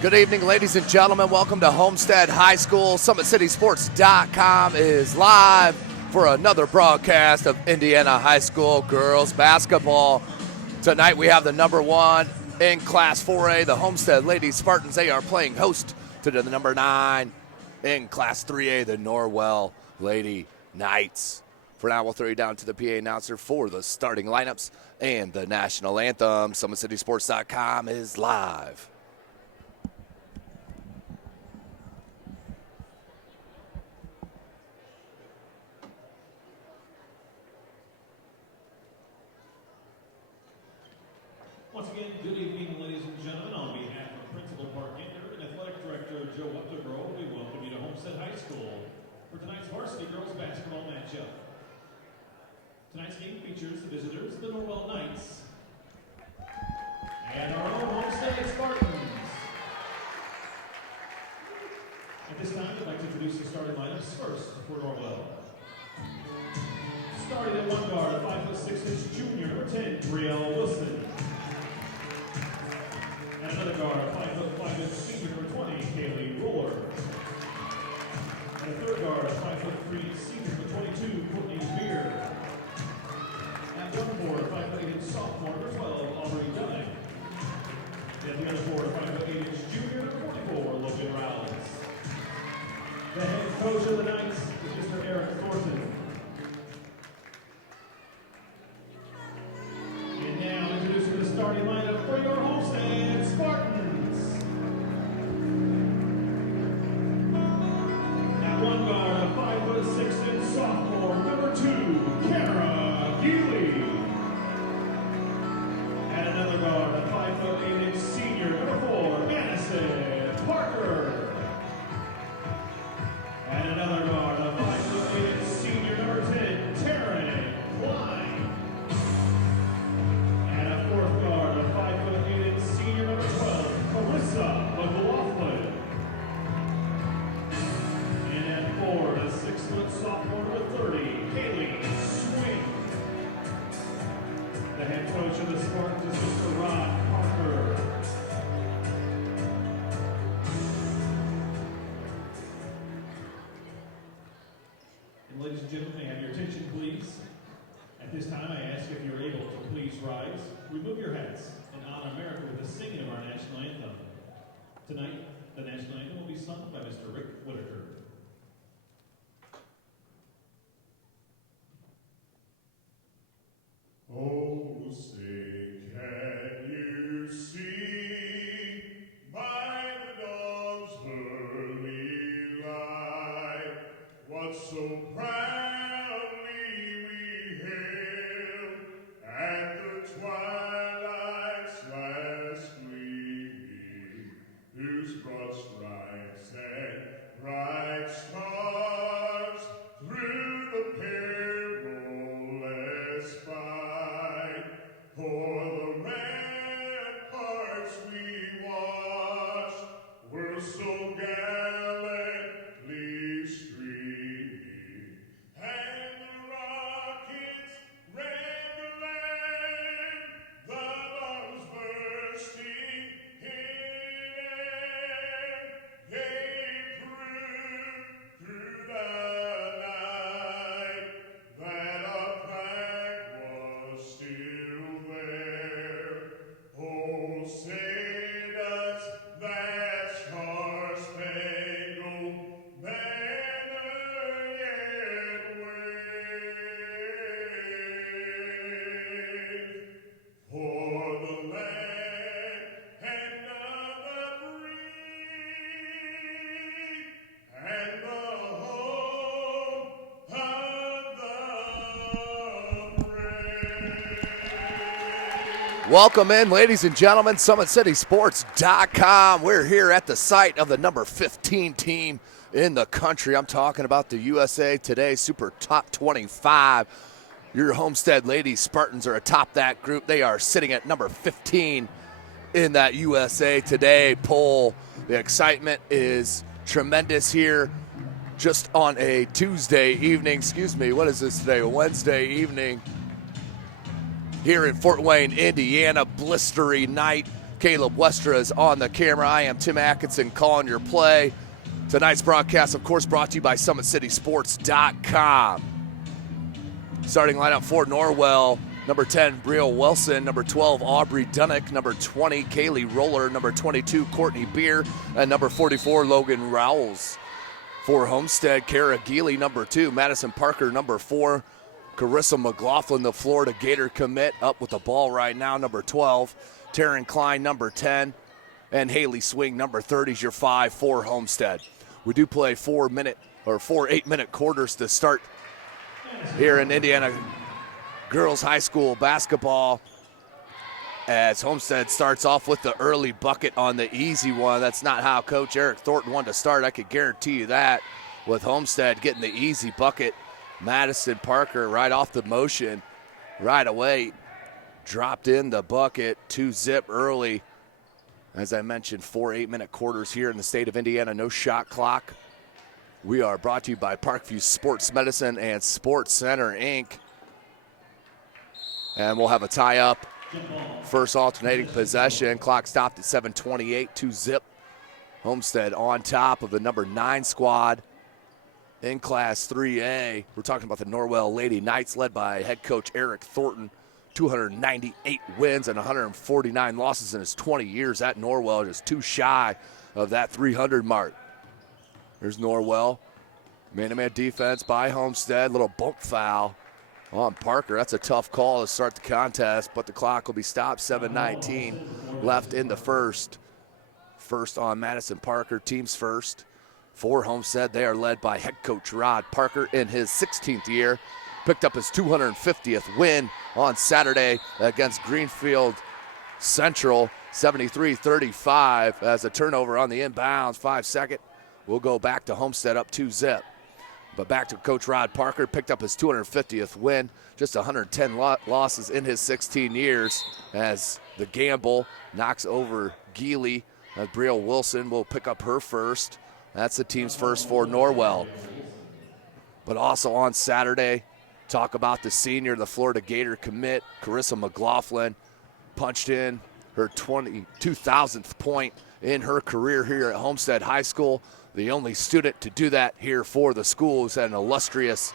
Good evening, ladies and gentlemen. Welcome to Homestead High School. SummitCitySports.com is live for another broadcast of Indiana High School girls basketball. Tonight we have the number one in Class 4A, the Homestead Lady Spartans. They are playing host to the number 9 in Class 3A, the Norwell Lady Knights. For now, we'll throw you down to the PA announcer for the starting lineups and the national anthem. SummitCitySports.com is live. Once again, good evening, ladies and gentlemen. On behalf of Principal Park Gander and Athletic Director Joe Updegrove, we welcome you to Homestead High School for tonight's varsity girls basketball matchup. Tonight's game features the visitors, the Norwell Knights, and our own Homestead Spartans. At this time, I'd like to introduce the starting lineups first for Norwell. Starting at one guard, 5'6" junior, number 10, Brielle Wilson. And another guard, 5'5" senior, number 20, Kaylee Roller. And a third guard, 5'3" senior, number 22, Courtney Beer. And one forward, 5'8" sophomore, number 12, Aubrey Dunning. And the other forward, 5'8" junior, number 44, Logan Rouse. The head coach of the Knights is Mr. Eric Thornton. And now introducing the starting lineup for your Homestead Spartans. At one guard, a 5'6" sophomore, number 2, Kara Geely. And another guard, a 5'8" senior, number 4, Madison Parker. And another guard, a 5'8" senior, number 10, Taryn Klein. And a fourth guard, a 5'8" senior, number 12, Carissa McLaughlin. And at forward, a 6' sophomore, number 30, Kaylee Swing. The head coach of the Spartans is Mr. Rod Parker. And ladies and gentlemen, may I have your attention, please? At this time, I ask if you're able to please rise, remove your hats, and honor America with the singing of our national anthem. Tonight, the national anthem will be sung by Mr. Rick Whitaker. Oh, say, can you see by the dawn's early light what so proudly we hailed at the twilight's last gleaming, whose broad stripes and bright stars through the perilous fight o'er the ramparts we watched were so gallantly streaming, and the rockets ran the land, the bombs bursting in air. They proved through the night that our flag was still there. Oh, say does that star-spangled banner yet wave for the land and the free and the home of the brave? Welcome in, ladies and gentlemen, SummitCitySports.com. We're here at the site of the number 15 team in the country. I'm talking about the USA Today Super Top 25. Your Homestead Lady Spartans are atop that group. They are sitting at number 15 in that USA Today poll. The excitement is tremendous here just on a Tuesday evening. What is this today? A Wednesday evening here in Fort Wayne, Indiana. Blistery night Caleb Westra is on the camera. I am Tim Atkinson calling your play. Tonight's broadcast, of course, brought to you by SummitCitySports.com. Starting lineup for Norwell, number 10, Brielle Wilson, number 12, Aubrey Dunnick, number 20, Kaylee Roller, number 22, Courtney Beer, and number 44, Logan Rowles. For Homestead, Kara Geely, number 2, Madison Parker, number 4, Carissa McLaughlin, the Florida Gator commit, up with the ball right now, number 12, Taryn Klein, number 10, and Haley Swing, number 30 is your 5 for Homestead. We do play 4 8-minute quarters to start here in Indiana girls high school basketball, as Homestead starts off with the early bucket on the easy one. That's not how Coach Eric Thornton wanted to start. I could guarantee you that, with Homestead getting the easy bucket. Madison Parker right off the motion right away dropped in the bucket, 2-zip early. As I mentioned, 4 8-minute quarters here in the state of Indiana, no shot clock. We are brought to you by Parkview Sports Medicine and Sports Center, Inc. And we'll have a tie-up. First alternating possession. Clock stopped at 7:28, 2-zip. Homestead on top of the number 9 squad in Class 3A. We're talking about the Norwell Lady Knights, led by head coach Eric Thornton. 298 wins and 149 losses in his 20 years at Norwell, just too shy of that 300 mark. There's Norwell. Man-to-man defense by Homestead. Little bump foul on Parker. That's a tough call to start the contest, but the clock will be stopped. 7:19 left in the first. First on Madison Parker, team's first. For Homestead, they are led by head coach Rod Parker in his 16th year. Picked up his 250th win on Saturday against Greenfield Central, 73-35 as a turnover on the inbounds, 5-second. We'll go back to Homestead up 2-zip. But back to Coach Rod Parker, picked up his 250th win, just 110 losses in his 16 years as the gamble knocks over Geely. Brielle Wilson will pick up her first. That's the team's first for Norwell. But also on Saturday, talk about the senior, the Florida Gator commit, Carissa McLaughlin, punched in her 22,000th point in her career here at Homestead High School. The only student to do that here for the school, who's had an illustrious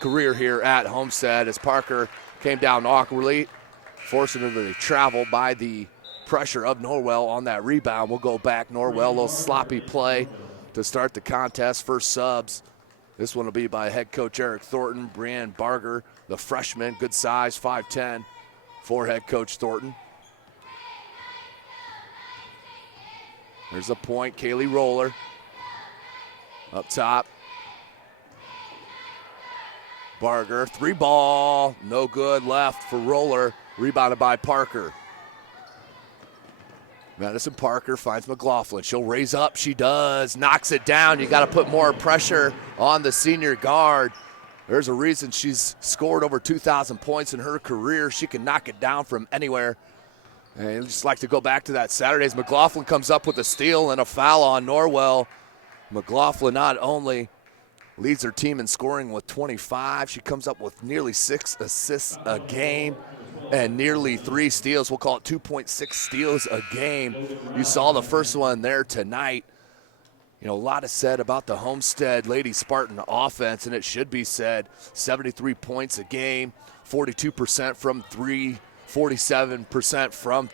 career here at Homestead, as Parker came down awkwardly, forcing her to travel by the pressure of Norwell on that rebound. We'll go back. Norwell, a little sloppy play to start the contest. First subs. This one will be by head coach Eric Thornton. Brianne Barger, the freshman, good size, 5'10", for head coach Thornton. There's a point, Kaylee Roller up top. Barger, 3-ball, no good, left for Roller, rebounded by Parker. Madison Parker finds McLaughlin. She'll raise up. She does. Knocks it down. You got to put more pressure on the senior guard. There's a reason she's scored over 2,000 points in her career. She can knock it down from anywhere. And I'd just like to go back to that Saturdays. McLaughlin comes up with a steal and a foul on Norwell. McLaughlin not only leads her team in scoring with 25, she comes up with nearly 6 assists a game and nearly 3 steals. We'll call it 2.6 steals a game. You saw the first one there tonight. You know, a lot is said about the Homestead Lady Spartan offense, and it should be said. 73 points a game, 42% from 3, 47% from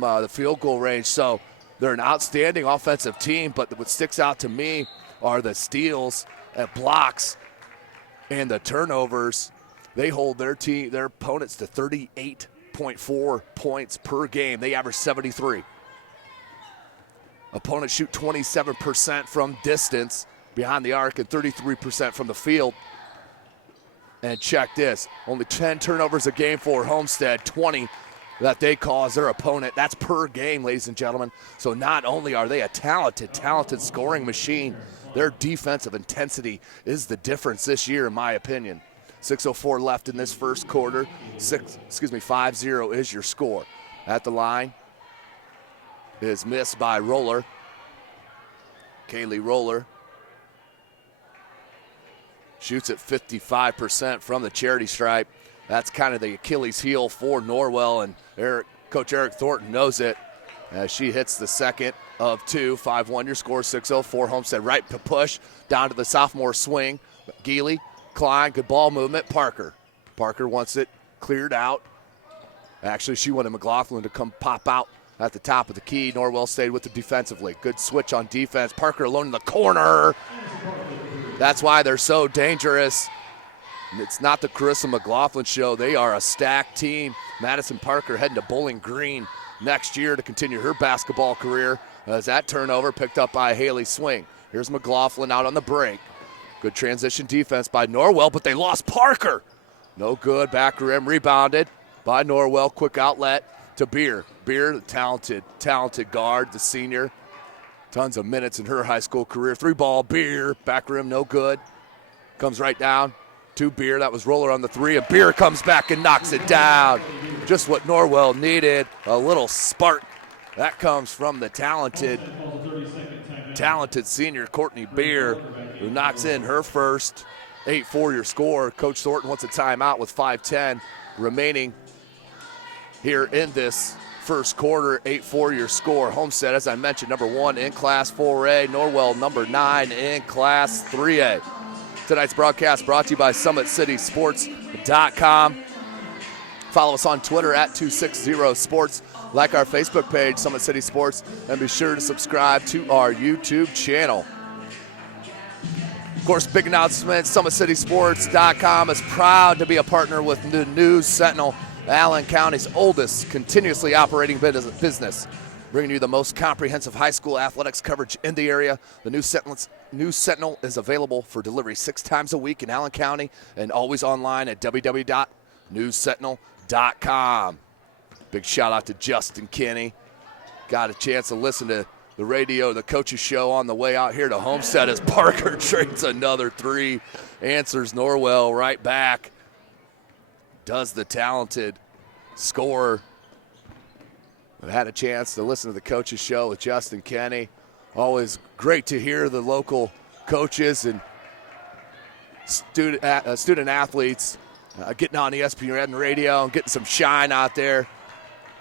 the field goal range. So they're an outstanding offensive team, but what sticks out to me are the steals and blocks and the turnovers. They hold their opponents to 38.4 points per game. They average 73. Opponents shoot 27% from distance behind the arc and 33% from the field. And check this, only 10 turnovers a game for Homestead, 20 that they cause their opponent. That's per game, ladies and gentlemen. So not only are they a talented scoring machine, their defensive intensity is the difference this year, in my opinion. 6:04 left in this first quarter. 5-0 is your score. At the line is missed by Roller. Kaylee Roller shoots at 55% from the charity stripe. That's kind of the Achilles heel for Norwell, and Eric Coach Eric Thornton knows it as she hits the second of two. 5-1 your score, 6:04 Homestead. Right to push down to the sophomore swing. Geely, Klein, good ball movement. Parker wants it cleared out. Actually, she wanted McLaughlin to come pop out at the top of the key. Norwell stayed with it defensively. Good switch on defense. Parker alone in the corner. That's why they're so dangerous. It's not the Carissa McLaughlin show. They are a stacked team. Madison Parker heading to Bowling Green next year to continue her basketball career. As that turnover picked up by Haley Swing. Here's McLaughlin out on the break. Good transition defense by Norwell, but they lost Parker. No good. Back rim rebounded by Norwell. Quick outlet to Beer. Beer, the talented guard, the senior. Tons of minutes in her high school career. 3-ball, Beer. Back rim, no good. Comes right down to Beer. That was Roller on the 3, and Beer comes back and knocks it down. Just what Norwell needed, a little spark. That comes from the talented senior Courtney Beer, who knocks in her first. 8-4 your score. Coach Thornton wants a timeout with 5:10 remaining here in this first quarter. 8-4 your score. Homestead, as I mentioned, number 1 in Class 4A. Norwell, number 9 in Class 3A. Tonight's broadcast brought to you by SummitCitySports.com. Follow us on Twitter at 260sports. Like our Facebook page, Summit City Sports, and be sure to subscribe to our YouTube channel. Of course, big announcement, SummitCitySports.com is proud to be a partner with the News Sentinel, Allen County's oldest continuously operating business, bringing you the most comprehensive high school athletics coverage in the area. The News Sentinel is available for delivery 6 times a week in Allen County and always online at www.newssentinel.com. Big shout out to Justin Kinney. Got a chance to listen to the radio, the coach's show on the way out here to Homestead as Parker trades another 3. Answers Norwell right back. Does the talented scorer. I had a chance to listen to the coach's show with Justin Kinney. Always great to hear the local coaches and student athletes getting on ESPN radio and getting some shine out there.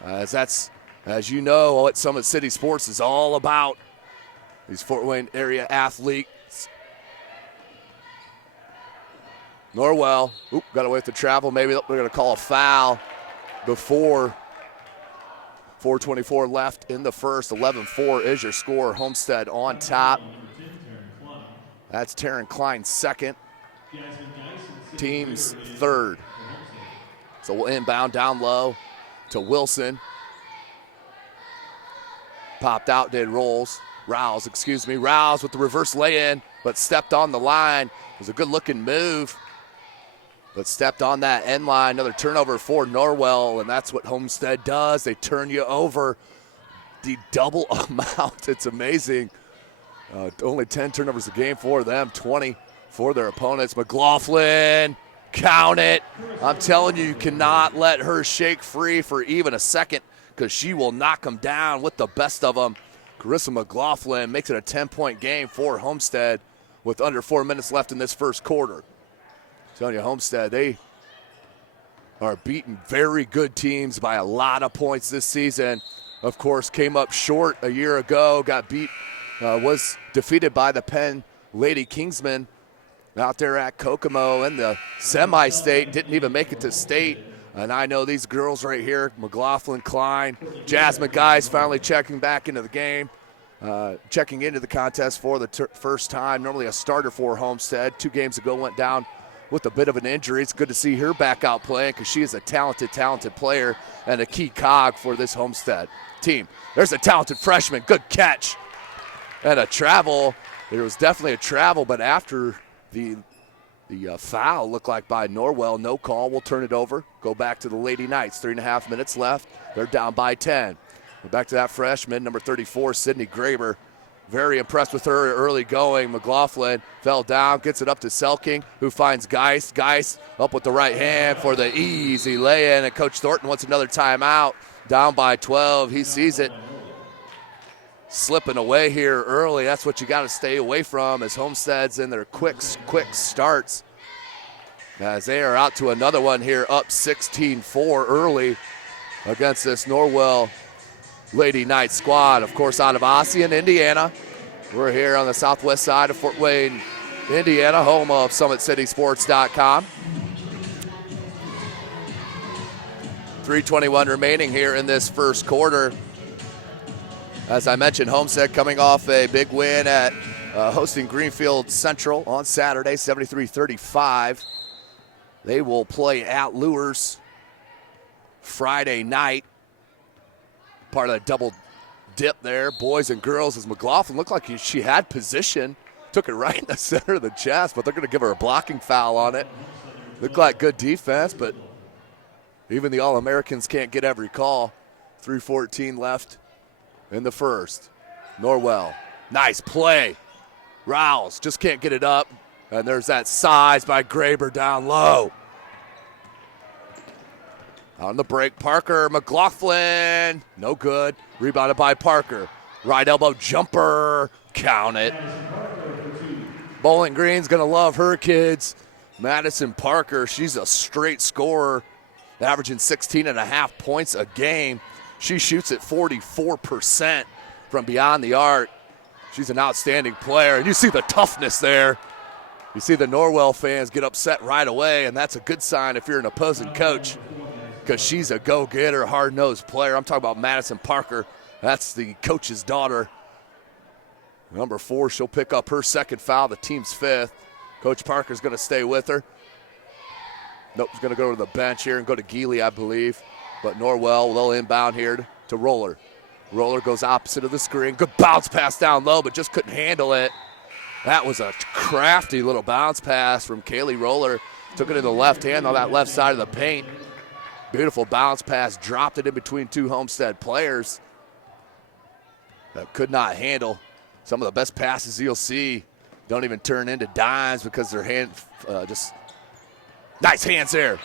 As you know, what Summit City Sports is all about. These Fort Wayne area athletes. Norwell, got away with the travel. Maybe they're going to call a foul before 4:24 left in the first. 11-4 is your score. Homestead on top. That's Taryn Klein's second. Team's third. So we'll inbound down low to Wilson. Popped out, did Rouse with the reverse lay-in, but stepped on the line. It was a good-looking move, but stepped on that end line. Another turnover for Norwell, and that's what Homestead does. They turn you over the double amount. It's amazing. Only 10 turnovers a game for them, 20 for their opponents. McLaughlin, count it. I'm telling you, you cannot let her shake free for even a second because she will knock them down with the best of them. Carissa McLaughlin makes it a 10-point game for Homestead with under 4 minutes left in this first quarter. I'm telling you, Homestead, they are beating very good teams by a lot of points this season. Of course, came up short a year ago, was defeated by the Penn Lady Kingsmen out there at Kokomo in the semi-state, didn't even make it to state. And I know these girls right here, McLaughlin, Klein, Jasmine Guys finally checking back into the game, checking into the contest for the first time. Normally a starter for Homestead. 2 games ago went down with a bit of an injury. It's good to see her back out playing because she is a talented player and a key cog for this Homestead team. There's a talented freshman. Good catch. And a travel. There was definitely a travel, but after the foul looked like by Norwell, no call. We'll turn it over. Go back to the Lady Knights. 3.5 minutes left. They're down by 10. Go back to that freshman, number 34, Sydney Graber. Very impressed with her early going. McLaughlin fell down, gets it up to Selking, who finds Geist. Geist up with the right hand for the easy lay-in, and Coach Thornton wants another timeout. Down by 12. He sees it slipping away here early. That's what you got to stay away from as Homestead's in their quick starts. As they are out to another one here, up 16-4 early. against this Norwell Lady Knights squad, of course, out of Ossian, Indiana. We're here on the southwest side of Fort Wayne, Indiana, home of SummitCitySports.com. 3:21 remaining here in this first quarter. As I mentioned, Homestead coming off a big win at hosting Greenfield Central on Saturday, 73-35. They will play at Lures Friday night. Part of the double dip there, boys and girls, as McLaughlin looked like she had position. Took it right in the center of the chest, but they're going to give her a blocking foul on it. Looked like good defense, but even the All-Americans can't get every call. 3:14 left in the first. Norwell, nice play. Rouse just can't get it up. And there's that size by Graber down low. On the break, Parker, McLaughlin, no good. Rebounded by Parker. Right elbow jumper, count it. Bowling Green's gonna love her kids. Madison Parker, she's a straight scorer, averaging 16.5 points a game. She shoots at 44% from beyond the arc. She's an outstanding player, and you see the toughness there. You see the Norwell fans get upset right away, and that's a good sign if you're an opposing coach, because she's a go-getter, hard-nosed player. I'm talking about Madison Parker. That's the coach's daughter. Number 4, she'll pick up her second foul, the team's 5th. Coach Parker's going to stay with her. Nope, he's going to go to the bench here and go to Geely, I believe. But Norwell will inbound here to Roller. Roller goes opposite of the screen. Good bounce pass down low, but just couldn't handle it. That was a crafty little bounce pass from Kaylee Roller. Took it in the left hand on that left side of the paint. Beautiful bounce pass. Dropped it in between two Homestead players that could not handle. Some of the best passes you'll see don't even turn into dimes because their hand just nice hands there.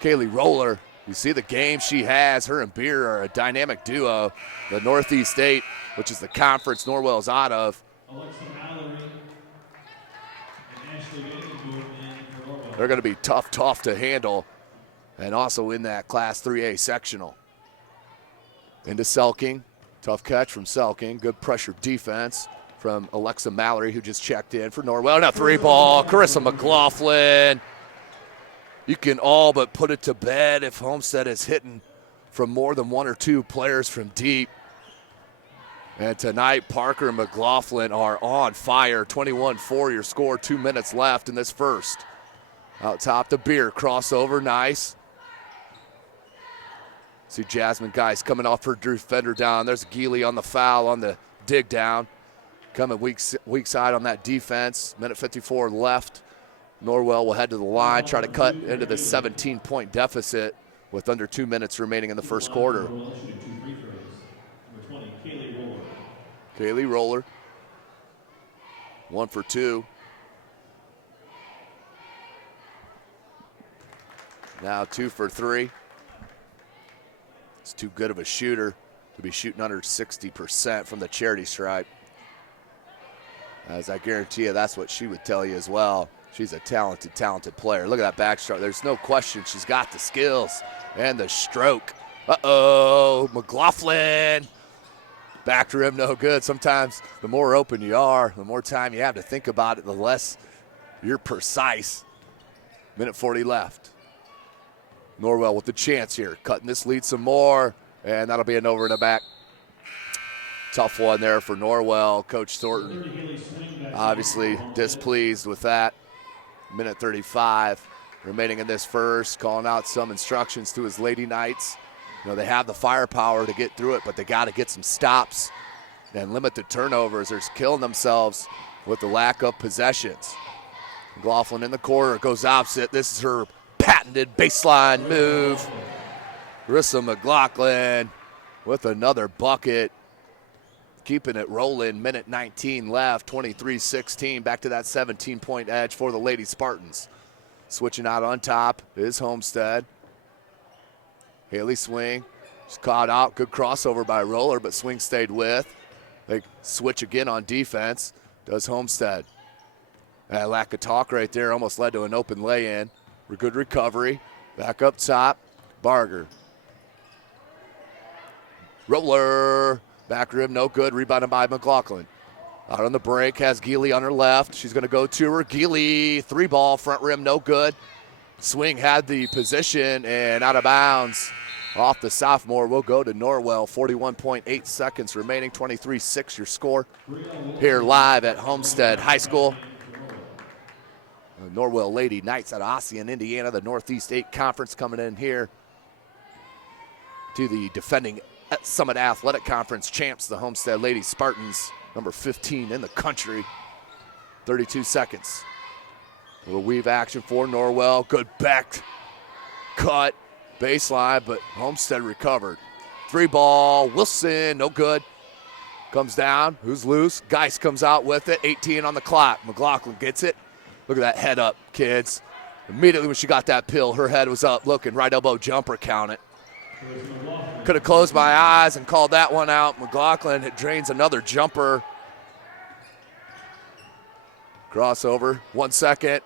Kaylee Roller. You see the game she has. Her and Beer are a dynamic duo. The Northeast State, which is the conference Norwell's out of. They're going to be tough to handle. And also in that Class 3A sectional. Into Selking. Tough catch from Selking. Good pressure defense from Alexa Mallory, who just checked in for Norwell. Now 3-ball. Carissa McLaughlin. You can all but put it to bed if Homestead is hitting from more than 1 or 2 players from deep. And tonight, Parker and McLaughlin are on fire. 21-4 your score, 2 minutes left in this first. Out top to Beer, crossover, nice. See Jasmine Geis coming off her defender down. There's Geely on the foul on the dig down. Coming weak side on that defense. Minute 54 left. Norwell will head to the line, try to cut into the 17-point deficit with under 2 minutes remaining in the first quarter. Kaylee Roller, 1 for 2. Now 2 for 3. It's too good of a shooter to be shooting under 60% from the charity stripe. As I guarantee you, that's what she would tell you as well. She's a talented player. Look at that backstroke. There's no question she's got the skills and the stroke. Uh-oh, McLaughlin. Back rim, no good. Sometimes the more open you are, the more time you have to think about it, the less you're precise. Minute 40 left. Norwell with the chance here. Cutting this lead some more, and that'll be an over and a back. Tough one there for Norwell. Coach Thornton obviously displeased with that. Minute 35 remaining in this first, calling out some instructions to his Lady Knights. You know, they have the firepower to get through it, but they got to get some stops and limit the turnovers. They're killing themselves with the lack of possessions. McLaughlin in the corner, goes opposite. This is her patented baseline move. Carissa McLaughlin with another bucket. Keeping it rolling, minute 19 left, 23-16, back to that 17-point edge for the Lady Spartans. Switching out on top is Homestead. Haley Swing, she's caught out, good crossover by Roller, but Swing stayed with. They switch again on defense, does Homestead. That lack of talk right there almost led to an open lay-in. Good recovery, back up top, Barger. Roller. Back rim, no good. Rebounded by McLaughlin. Out on the break, has Geely on her left. She's going to go to her. Geely, 3-ball, front rim, no good. Swing had the position and out of bounds. Off the sophomore will go to Norwell. 41.8 seconds remaining. 23-6 your score. Here live at Homestead High School. The Norwell Lady Knights out of Ossian, Indiana. The Northeast 8 Conference coming in here to the defending Summit Athletic Conference champs, the Homestead Lady Spartans, number 15 in the country. 32 seconds. A little weave action for Norwell. Good back cut. Baseline, but Homestead recovered. 3-ball, Wilson, no good. Comes down, who's loose? Geist comes out with it, 18 on the clock. McLaughlin gets it. Look at that head up, kids. Immediately when she got that pill, her head was up, looking, right elbow jumper, count it. Could have closed my eyes and called that one out. McLaughlin drains another jumper. Crossover, 1 second.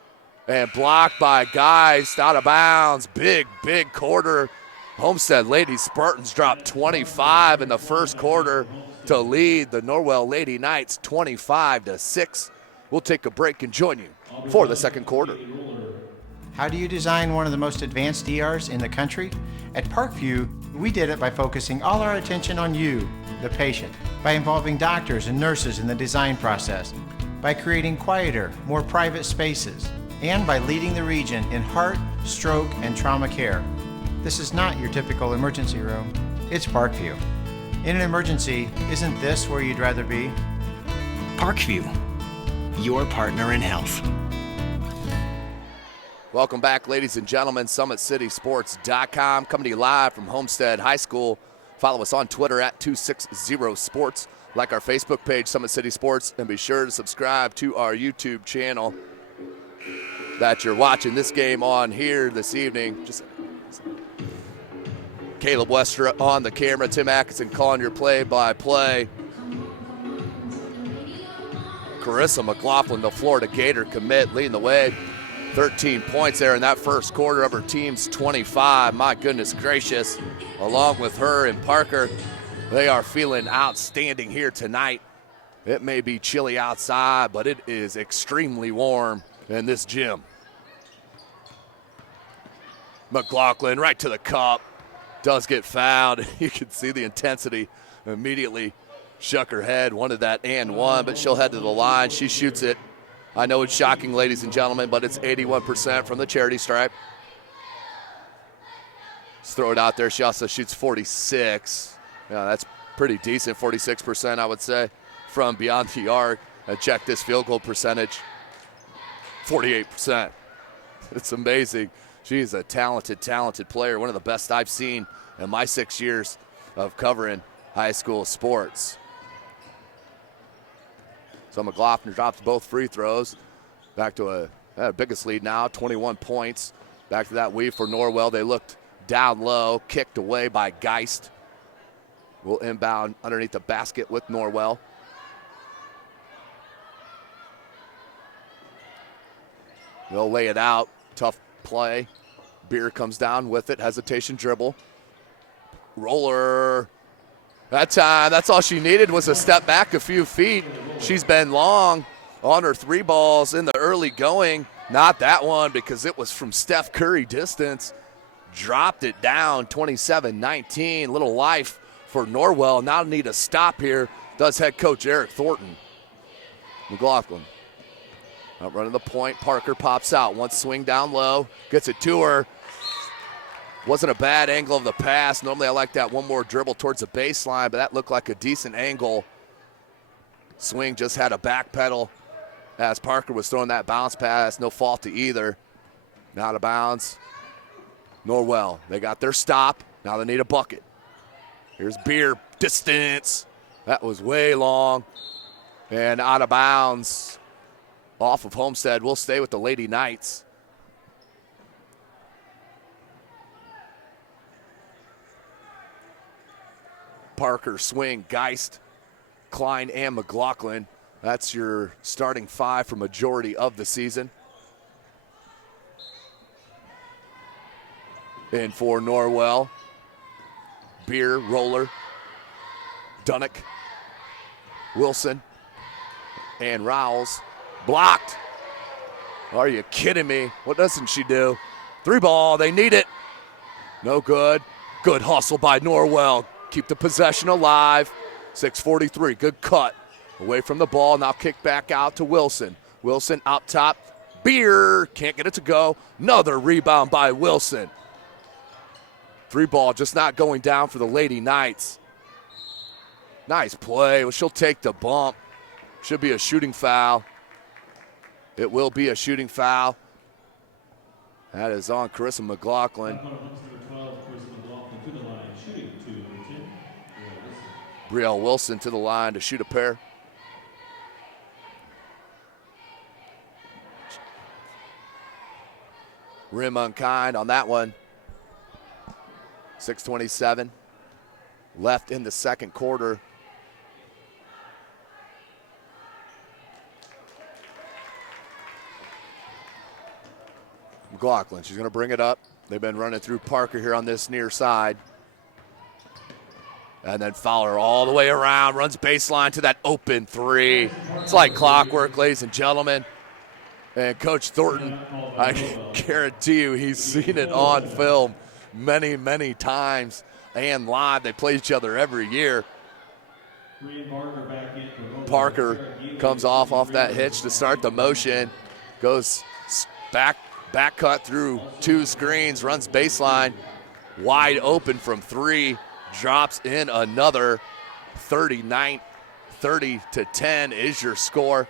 And blocked by Geist, out of bounds. Big quarter. Homestead Lady Spartans dropped 25 in the first quarter to lead the Norwell Lady Knights 25-6. We'll take a break and join you for the second quarter. How do you design one of the most advanced ERs in the country? At Parkview, we did it by focusing all our attention on you, the patient, by involving doctors and nurses in the design process, by creating quieter, more private spaces, and by leading the region in heart, stroke, and trauma care. This is not your typical emergency room. It's Parkview. In an emergency, isn't this where you'd rather be? Parkview, your partner in health. Welcome back, ladies and gentlemen. SummitCitySports.com coming to you live from Homestead High School. Follow us on Twitter at 260sports. Like our Facebook page, Summit City Sports, and be sure to subscribe to our YouTube channel that you're watching this game on here this evening. Just Caleb Wester on the camera, Tim Atkinson calling your play-by-play. Carissa McLaughlin, the Florida Gator commit, leading the way. 13 points there in that first quarter of her team's 25. My goodness gracious. Along with her and Parker, they are feeling outstanding here tonight. It may be chilly outside, but it is extremely warm in this gym. McLaughlin right to the cup. Does get fouled. You can see the intensity. Immediately shook her head, wanted that and one, but she'll head to the line. She shoots it. I know it's shocking, ladies and gentlemen, but it's 81% from the charity stripe. Let's throw it out there. She also shoots 46. Yeah, that's pretty decent, 46%, I would say, from beyond the arc. Check this field goal percentage, 48%. It's amazing. She's a talented player, one of the best I've seen in my 6 years of covering high school sports. So McLaughlin drops both free throws. Back to a biggest lead now, 21 points. Back to that weave for Norwell. They looked down low, kicked away by Geist. Will inbound underneath the basket with Norwell. They'll lay it out. Tough play. Beer comes down with it. Hesitation dribble. Roller. That time, that's all she needed was a step back a few feet. She's been long on her 3 balls in the early going. Not that one because it was from Steph Curry distance. Dropped it down, 27-19. Little life for Norwell. Now need a stop here, does head coach Eric Thornton. McLaughlin out running the point. Parker pops out. One swing down low. Gets it to her. Wasn't a bad angle of the pass. Normally I like that one more dribble towards the baseline, but that looked like a decent angle. Swing just had a back pedal as Parker was throwing that bounce pass. No fault to either. Now out of bounds. Norwell, they got their stop. Now they need a bucket. Here's Beer, distance. That was way long. And out of bounds. Off of Homestead. We'll stay with the Lady Knights. Parker, Swing, Geist, Klein, and McLaughlin. That's your starting 5 for majority of the season. And for Norwell, Beer, Roller, Dunnick, Wilson, and Rowles. Blocked. Are you kidding me? What doesn't she do? 3 ball, they need it. No good. Good hustle by Norwell. Keep the possession alive. 6:43, good cut. Away from the ball, now kick back out to Wilson. Wilson up top. Beer, can't get it to go. Another rebound by Wilson. 3 ball, just not going down for the Lady Knights. Nice play. Well, she'll take the bump. Should be a shooting foul. It will be a shooting foul. That is on Carissa McLaughlin. Brielle Wilson to the line to shoot a pair. Rim unkind on that one. 6:27 left in the second quarter. McLaughlin, she's going to bring it up. They've been running through Parker here on this near side. And then Fowler all the way around, runs baseline to that open 3. It's like clockwork, ladies and gentlemen. And Coach Thornton, I guarantee you he's seen it on film many, many times and live. They play each other every year. Parker comes off that hitch to start the motion, goes back cut through 2 screens, runs baseline, wide open from 3, drops in another. 30-10 is your score.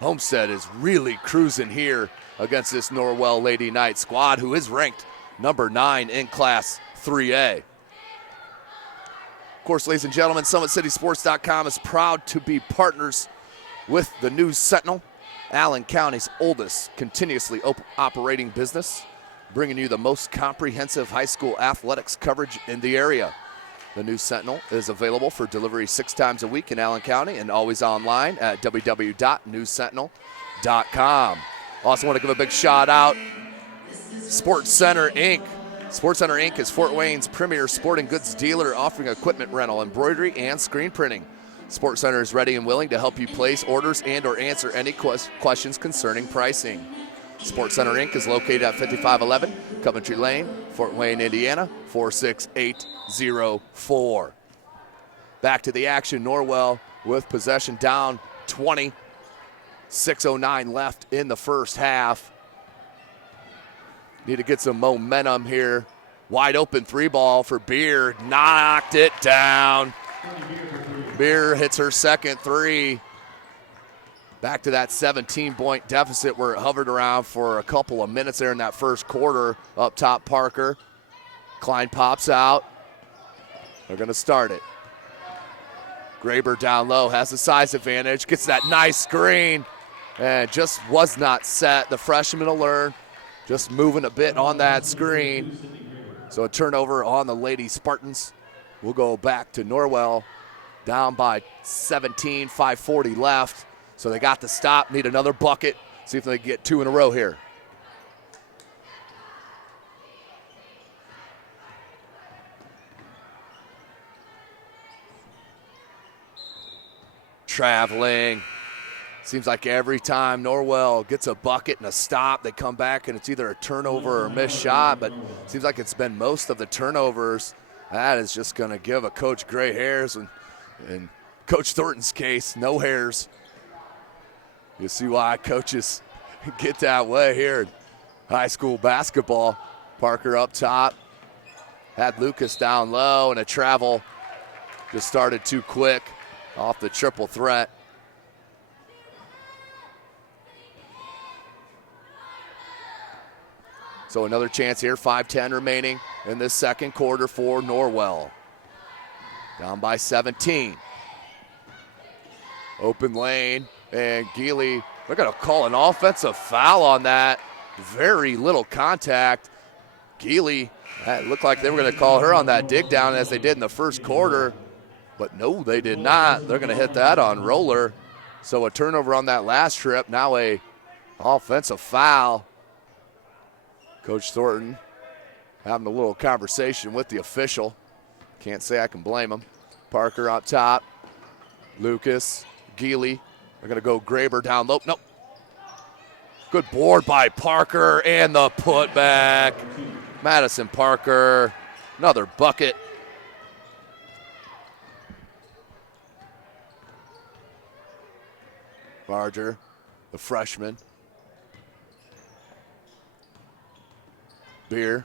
Homestead is really cruising here against this Norwell Lady Knight squad, who is ranked number 9 in Class 3A. Of course, ladies and gentlemen, SummitCitySports.com is proud to be partners with the News Sentinel, Allen County's oldest continuously operating business, bringing you the most comprehensive high school athletics coverage in the area. The News Sentinel is available for delivery 6 times a week in Allen County and always online at www.newssentinel.com. Also want to give a big shout out, Sports Center Inc. Sports Center Inc. is Fort Wayne's premier sporting goods dealer, offering equipment rental, embroidery, and screen printing. Sports Center is ready and willing to help you place orders and or answer any questions concerning pricing. Sports Center Inc. is located at 5511 Coventry Lane, Fort Wayne, Indiana, 46804. Back to the action. Norwell with possession, down 20. 6:09 left in the first half. Need to get some momentum here. Wide open 3 ball for Beer. Knocked it down. Beer hits her second 3. Back to that 17-point deficit where it hovered around for a couple of minutes there in that first quarter. Up top, Parker. Klein pops out. They're going to start it. Graber down low, has the size advantage, gets that nice screen, and just was not set. The freshman will learn, just moving a bit on that screen. So a turnover on the Lady Spartans. We'll go back to Norwell, down by 17, 5:40 left. So they got the stop, need another bucket. See if they can get 2 in a row here. Traveling. Seems like every time Norwell gets a bucket and a stop, they come back and it's either a turnover or a missed shot, but it seems like it's been most of the turnovers. That is just going to give a coach gray hairs, and in Coach Thornton's case, no hairs. You see why coaches get that way here in high school basketball. Parker up top, had Lucas down low, and a travel just started too quick off the triple threat. So another chance here, 5:10 remaining in this second quarter for Norwell. Down by 17. Open lane, and Geely, they're going to call an offensive foul on that. Very little contact. Geely, it looked like they were going to call her on that dig down as they did in the first quarter, but no, they did not. They're going to hit that on Roller. So a turnover on that last trip, now a offensive foul. Coach Thornton having a little conversation with the official. Can't say I can blame him. Parker up top. Lucas, Geely. They're going to go Graber down low. Nope. Good board by Parker and the putback. Madison Parker, another bucket. Barger, the freshman. Beer.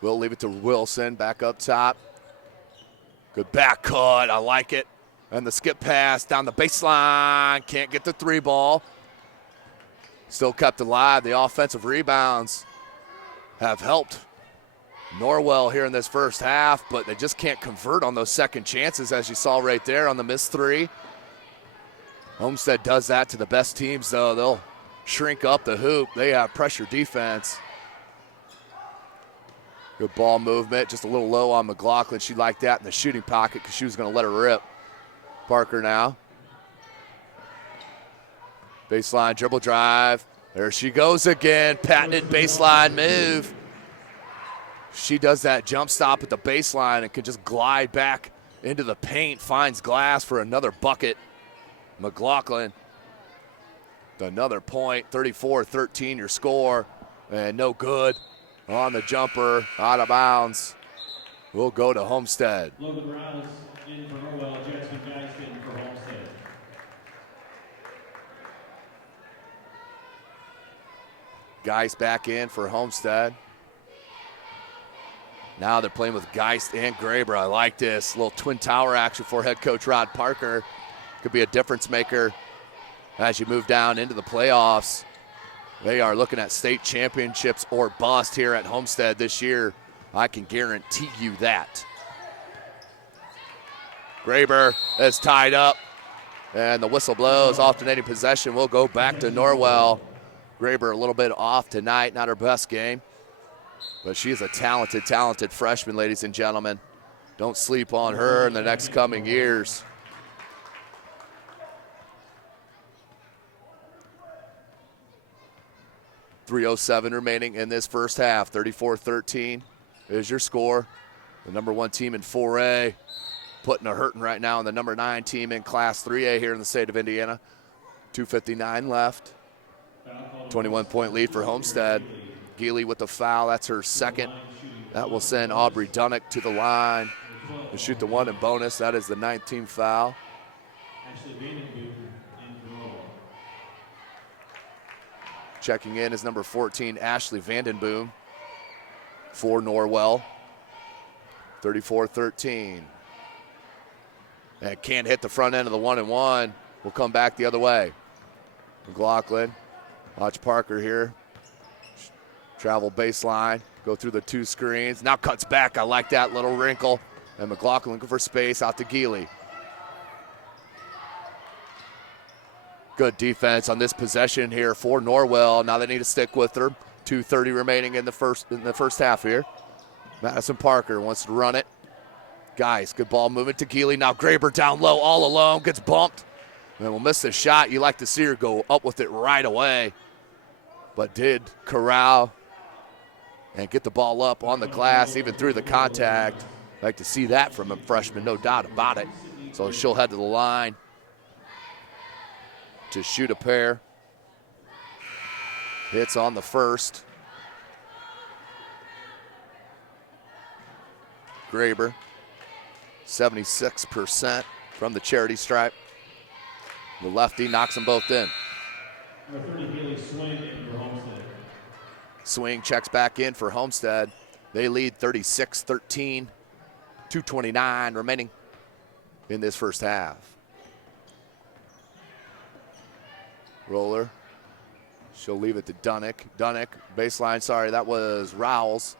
We'll leave it to Wilson, back up top. Good back cut, I like it. And the skip pass down the baseline. Can't get the three ball. Still kept alive. The offensive rebounds have helped Norwell here in this first half, but they just can't convert on those second chances, as you saw right there on the missed three. Homestead does that to the best teams, though. They'll shrink up the hoop. They have pressure defense. Good ball movement, just a little low on McLaughlin. She liked that in the shooting pocket because she was going to let her rip. Parker now. Baseline dribble drive. There she goes again. Patented baseline move. She does that jump stop at the baseline and can just glide back into the paint. Finds glass for another bucket. McLaughlin. Another point. 34-13 your score. And no good on the jumper. Out of bounds. We'll go to Homestead. Logan Rouse in for Norwell. Jasmine Geist in for Homestead. Geist back in for Homestead. Now they're playing with Geist and Graber. I like this. Little twin tower action for head coach Rod Parker. Could be a difference maker as you move down into the playoffs. They are looking at state championships or bust here at Homestead this year. I can guarantee you that. Graber is tied up, and the whistle blows. Alternating possession will go back to Norwell. Graber a little bit off tonight, not her best game. But she's a talented, talented freshman, ladies and gentlemen. Don't sleep on her in the next coming years. .307 remaining in this first half. 34-13 is your score. The number one team in 4A putting a hurting right now on the number 9 team in Class 3A here in the state of Indiana. 2:59 left. 21-point lead for Homestead. Geely with the foul. That's her second. That will send Aubrey Dunnick to the line to shoot the one and bonus. That is the 9th team foul. Checking in is number 14, Ashley Vandenboom for Norwell. 34-13. And can't hit the front end of the 1-and-1. Will come back the other way. McLaughlin. Watch Parker here. Travel baseline. Go through the 2 screens. Now cuts back. I like that little wrinkle. And McLaughlin looking for space out to Geely. Good defense on this possession here for Norwell. Now they need to stick with her. 2:30 remaining in the first half here. Madison Parker wants to run it. Guys, good ball movement to Geely. Now Graber down low, all alone, gets bumped. And will miss the shot. You like to see her go up with it right away. But did corral and get the ball up on the glass, even through the contact. Like to see that from a freshman, no doubt about it. So she'll head to the line to shoot a pair. Hits on the first. Graber, 76% from the charity stripe. The lefty knocks them both in. Swing checks back in for Homestead. They lead 36-13. 2:29 remaining in this first half. Roller. She'll leave it to Dunnick. Dunnick, baseline, sorry, that was Rowles.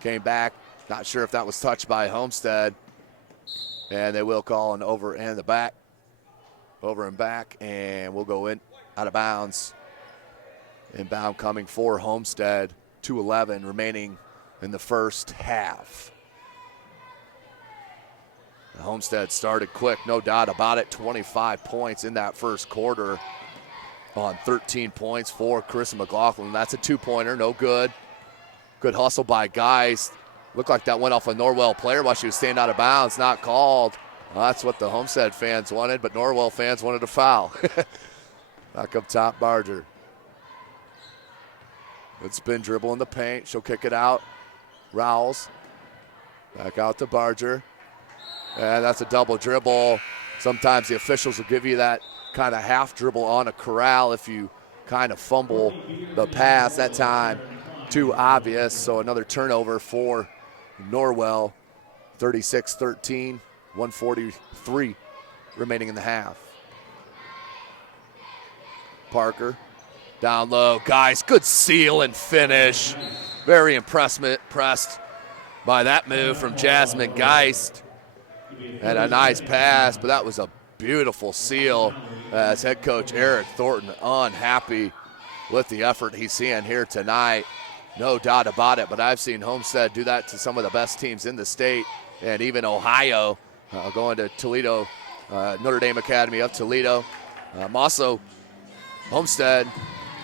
Came back, not sure if that was touched by Homestead. And they will call an over and the back. Over and back, and we'll go in out of bounds. Inbound coming for Homestead. 2:11 remaining in the first half. The Homestead started quick, no doubt about it. 25 points in that first quarter on 13 points for Chris McLaughlin. That's a 2-pointer, no good. Good hustle by Geist. Looked like that went off a Norwell player while she was staying out of bounds, not called. Well, that's what the Homestead fans wanted, but Norwell fans wanted a foul. Back up top, Barger. Good spin dribble in the paint. She'll kick it out. Rowles. Back out to Barger. And that's a double dribble. Sometimes the officials will give you that kind of half dribble on a corral if you kind of fumble the pass. That time, too obvious. So another turnover for Norwell. 36-13, 143 remaining in the half. Parker. Down low, guys, good seal and finish. Very impressed by that move from Jasmine Geist. And a nice pass, but that was a beautiful seal as head coach Eric Thornton unhappy with the effort he's seeing here tonight. No doubt about it, but I've seen Homestead do that to some of the best teams in the state and even Ohio, going to Toledo, Notre Dame Academy of Toledo. Also, Homestead,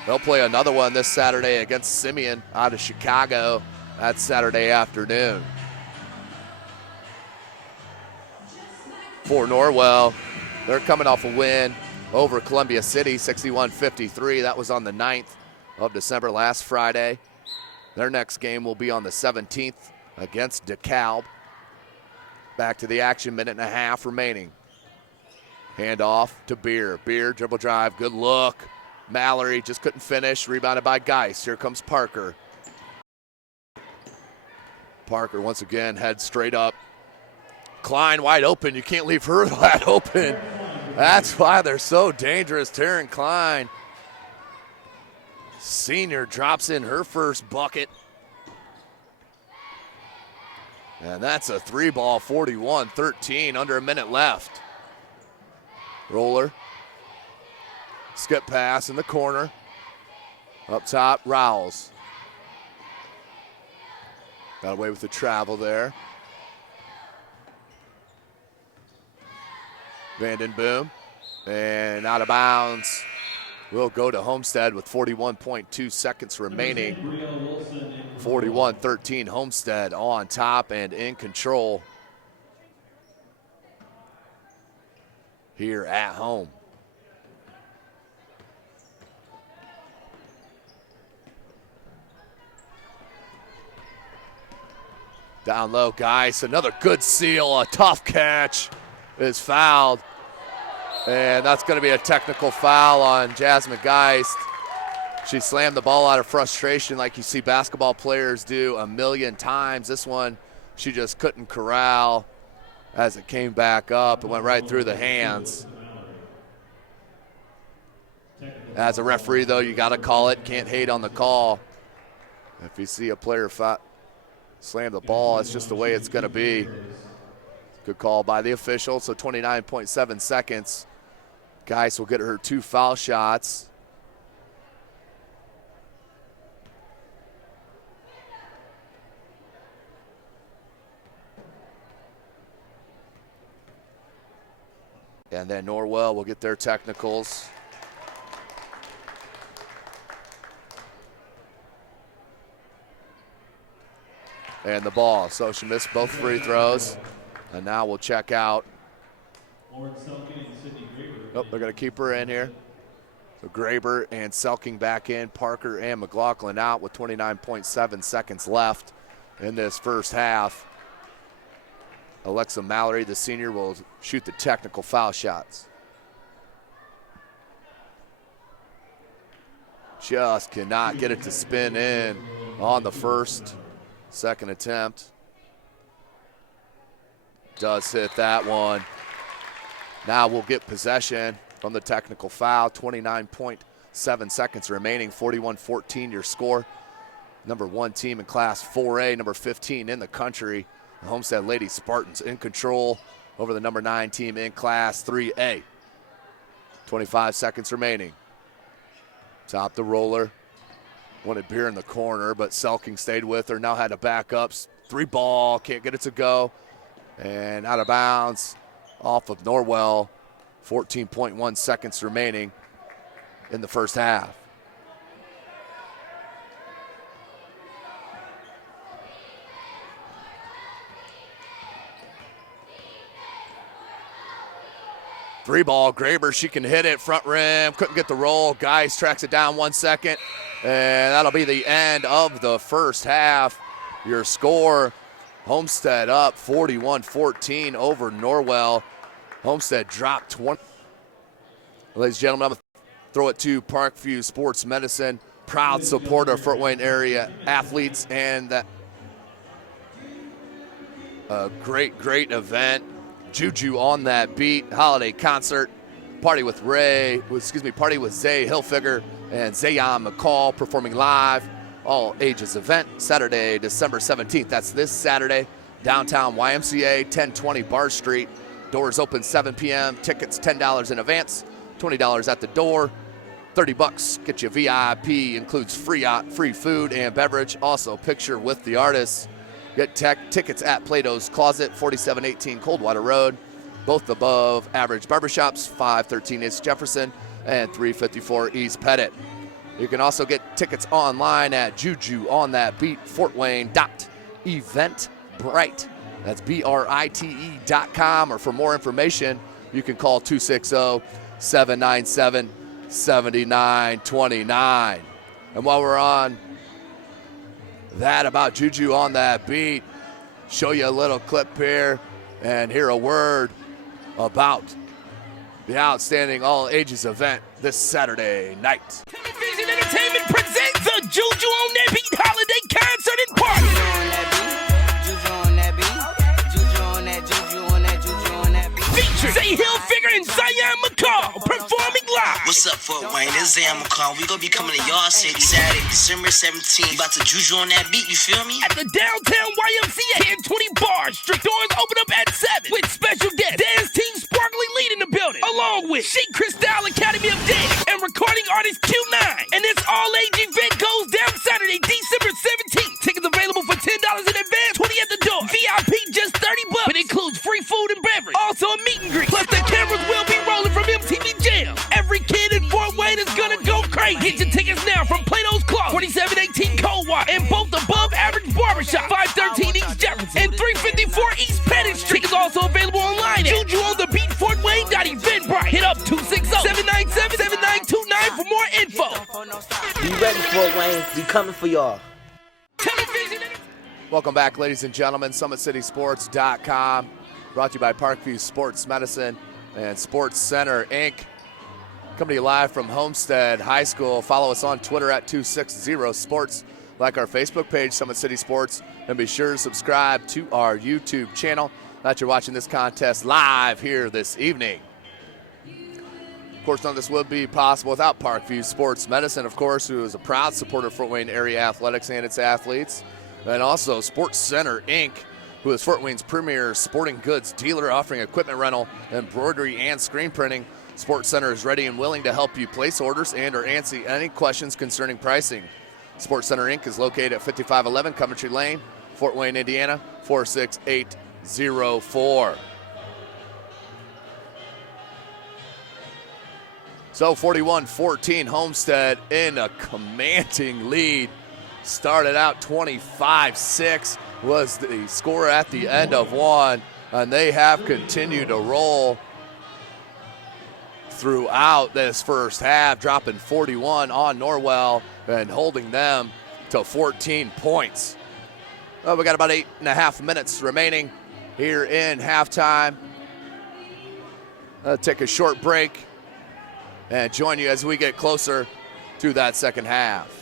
they'll play another one this Saturday against Simeon out of Chicago. That's Saturday afternoon. For Norwell, they're coming off a win over Columbia City, 61-53. That was on the 9th of December, last Friday. Their next game will be on the 17th against DeKalb. Back to the action, minute and a half remaining. Hand off to Beer. Beer, dribble drive, good look. Mallory just couldn't finish, rebounded by Geist. Here comes Parker. Parker once again heads straight up. Klein wide open, you can't leave her wide open. That's why they're so dangerous. Taryn Klein, senior, drops in her first bucket. And that's a 3-ball, 41-13, under a minute left. Roller. Skip pass in the corner. Up top, Rowles. Got away with the travel there. Vanden Boom. And out of bounds. We'll go to Homestead with 41.2 seconds remaining. 41-13, Homestead on top and in control here at home. Down low, guys. Another good seal. A tough catch is fouled. And that's going to be a technical foul on Jasmine Geist. She slammed the ball out of frustration like you see basketball players do a million times. This one, she just couldn't corral as it came back up. It went right through the hands. As a referee, though, you got to call it. Can't hate on the call. If you see a player slam the ball, it's just the way it's going to be. Good call by the official. So 29.7 seconds. Geist will get her 2 foul shots. And then Norwell will get their technicals. And the ball. So she missed both free throws. And now we'll check out. Oh, they're going to keep her in here. So Graber and Selking back in. Parker and McLaughlin out with 29.7 seconds left in this first half. Alexa Mallory, the senior, will shoot the technical foul shots. Just cannot get it to spin in on the second attempt. Does hit that one. Now we'll get possession from the technical foul. 29.7 seconds remaining. 41-14 your score. Number 1 team in Class 4A, number 15 in the country. The Homestead Lady Spartans in control over the number 9 team in Class 3A. 25 seconds remaining. Top the roller. Wanted Beer in the corner, but Selking stayed with her. Now had to back up. 3-ball, can't get it to go. And out of bounds off of Norwell. 14.1 seconds remaining in the first half. Three ball, Graber, she can hit it, front rim, couldn't get the roll. Geis tracks it down 1 second, and that'll be the end of the first half. Your score, Homestead up 41-14 over Norwell. Homestead dropped 20. Ladies and gentlemen, I'm going to throw it to Parkview Sports Medicine, proud supporter of Fort Wayne area athletes, and that great event. Juju on that beat, holiday concert, party with Zay Hilfiger and Zayon McCall performing live, all ages event, Saturday, December 17th. That's this Saturday, downtown YMCA, 1020 Bar Street. Doors open 7 p.m. Tickets $10 in advance, $20 at the door, $30 get you VIP, includes free food and beverage. Also, picture with the artists. Get tickets at Plato's Closet, 4718 Coldwater Road. Both above average barbershops, 513 East Jefferson and 354 East Pettit. You can also get tickets online at Juju on that beat, FortWayne.eventbrite. That's BRITE.com, or for more information, you can call 260-797-7929. And while we're on that about Juju on that beat, show you a little clip here and hear a word about the outstanding all ages event this Saturday night. Television Entertainment presents the Juju on that beat holiday concert and party. Juju on that beat. Juju on that, Juju on that, Juju on that beat. Features Zay Hilfiger and Zayon McCall performing live. What's up, Fort Wayne? This is Zayon McCall. We gonna be coming to y'all city Saturday, December 17th. About to Juju on that beat, you feel me? At the downtown YMCA, 1020 Bar Street. Doors open up at 7 with special guests. Dance Team Sparkly leading the building, along with Chic Cristal Academy of Dance and recording artist Q9. And this all-age event goes down Saturday, December 17th. Tickets available for $10 in advance, $20 at the door. VIP just $30, but includes free food and beverage. Also a meet and greet. Plus the cameras will be rolling from MTV Jam. Every kid in Fort Wayne is gonna go crazy. Get your tickets now from Plato's Closet, 4718 Coldwater, and both above average barbershop, 513 East Jefferson and 354 East Pettit Street. Tickets also available online at Juju on the beat FortWayne.eventbrite. Hit up 260-797-7929 for more info. Be ready, Fort Wayne. We coming for y'all. Television. Welcome back, ladies and gentlemen. SummitCitySports.com, brought to you by Parkview Sports Medicine and Sports Center, Inc. Coming to you live from Homestead High School. Follow us on Twitter at 260sports. Like our Facebook page, Summit City Sports, and be sure to subscribe to our YouTube channel that you're watching this contest live here this evening. Of course, none of this would be possible without Parkview Sports Medicine, of course, who is a proud supporter of Fort Wayne area athletics and its athletes. And also Sports Center, Inc., who is Fort Wayne's premier sporting goods dealer, offering equipment rental, embroidery, and screen printing. Sports Center is ready and willing to help you place orders and or answer any questions concerning pricing. Sports Center, Inc. is located at 5511 Coventry Lane, Fort Wayne, Indiana, 46804. So 41-14, Homestead in a commanding lead. Started out 25-6 was the score at the end of one, and they have continued to roll throughout this first half, dropping 41 on Norwell and holding them to 14 points. Well, we got about 8.5 minutes remaining here in halftime. I'll take a short break and join you as we get closer to that second half.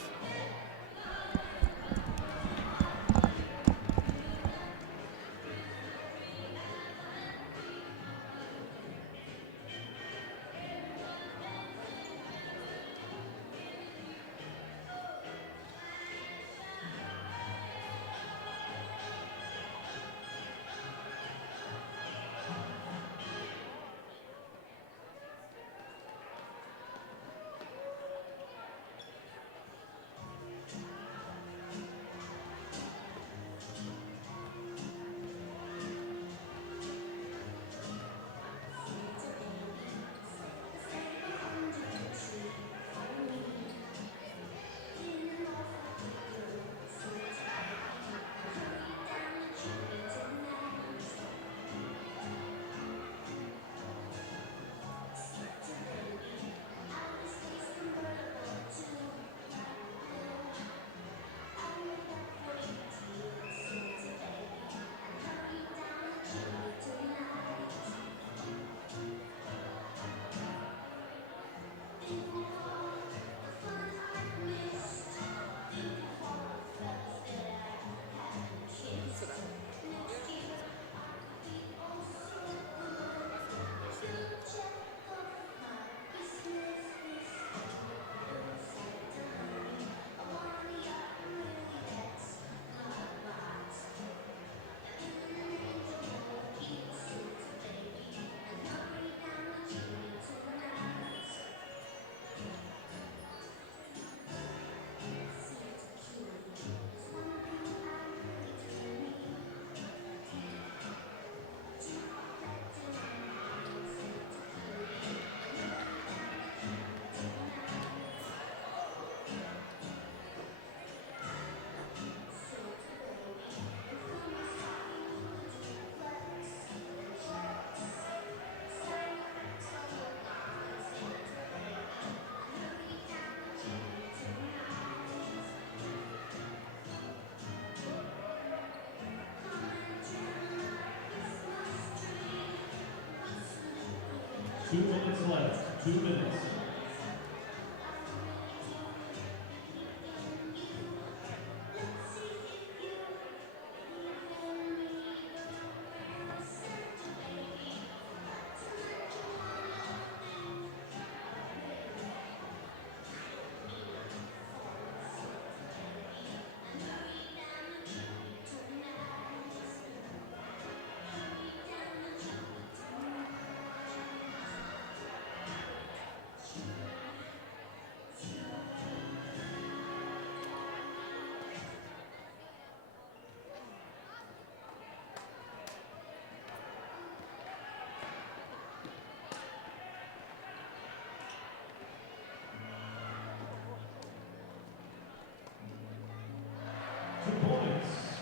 2 minutes left. 2 minutes.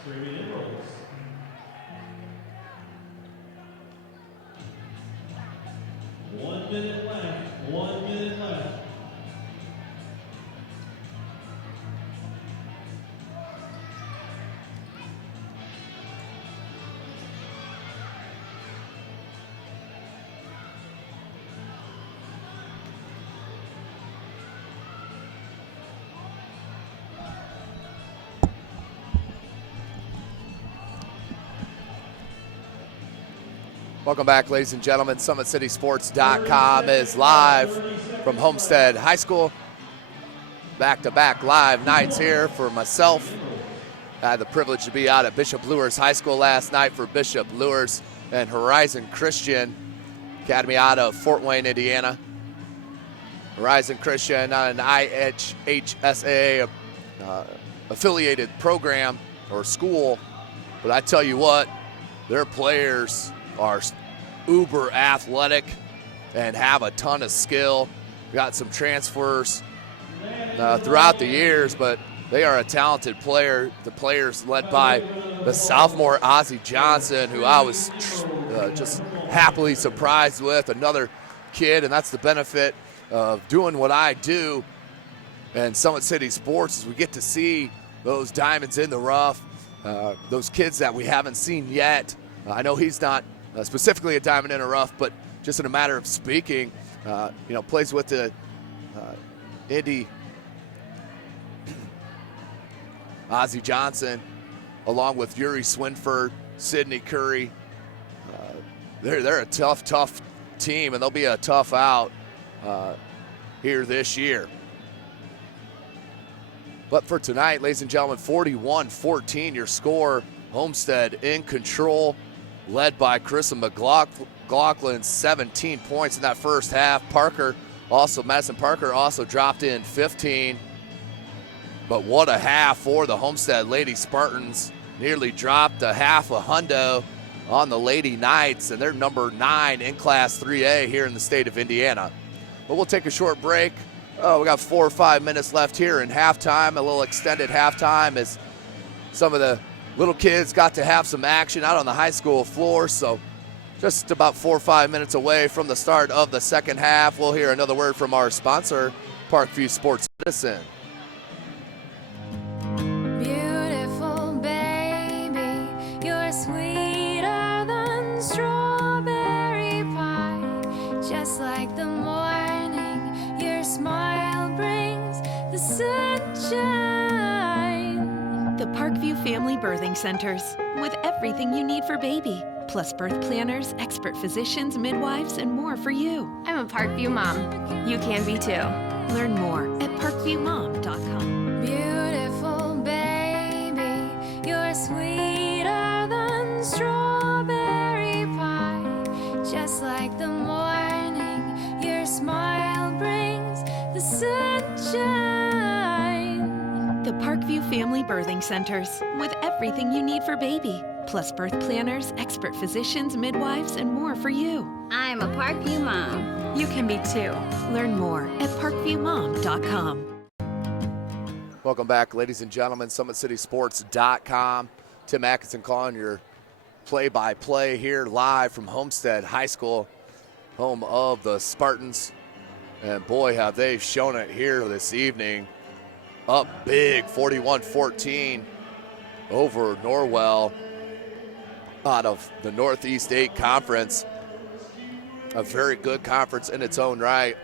Screaming Emeralds. One minute left. 1 minute left. Welcome back, ladies and gentlemen. SummitCitySports.com is live from Homestead High School. Back-to-back live nights here for myself. I had the privilege to be out at Bishop Luers High School last night for Bishop Luers and Horizon Christian Academy out of Fort Wayne, Indiana. Horizon Christian, not an IHSAA affiliated program or school, but I tell you what, their players are uber athletic and have a ton of skill. Got some transfers throughout the years, but they are a talented player. The players led by the sophomore Ozzie Johnson, who I was just happily surprised with, another kid, and that's the benefit of doing what I do and Summit City Sports is we get to see those diamonds in the rough, those kids that we haven't seen yet. I know he's not specifically a diamond in the rough, but just in a matter of speaking, plays with the Indy Ozzie Johnson, along with Yuri Swinford, Sidney Curry. They're a tough team, and they'll be a tough out here this year. But for tonight, ladies and gentlemen, 41-14 your score. Homestead in control, led by Kristen McLaughlin, 17 points in that first half. Madison Parker also dropped in 15. But what a half for the Homestead Lady Spartans. Nearly dropped a half a hundo on the Lady Knights, and they're number 9 in Class 3A here in the state of Indiana. But we'll take a short break. We got 4 or 5 minutes left here in halftime, a little extended halftime as some of the little kids got to have some action out on the high school floor. So just about 4 or 5 minutes away from the start of the second half, we'll hear another word from our sponsor, Parkview Sports Medicine. Beautiful baby, you're sweeter than strawberry pie. Just like the morning, your smile brings the sunshine. The Parkview Family Birthing Centers, with everything you need for baby, plus birth planners, expert physicians, midwives, and more for you. I'm a Parkview mom. You can be too. Learn more at parkviewmom.com. Beautiful baby, you're sweeter than strawberry pie. Just like the morning, your smile brings the sunshine. The Parkview Family Birthing Centers, with everything you need for baby, plus birth planners, expert physicians, midwives, and more for you. I'm a Parkview mom. You can be too. Learn more at parkviewmom.com. Welcome back, ladies and gentlemen. SummitCitySports.com. Tim Atkinson calling your play-by-play here live from Homestead High School, home of the Spartans. And boy, have they shown it here this evening. Up big, 41-14 over Norwell out of the Northeast 8 Conference. a very good conference in its own right.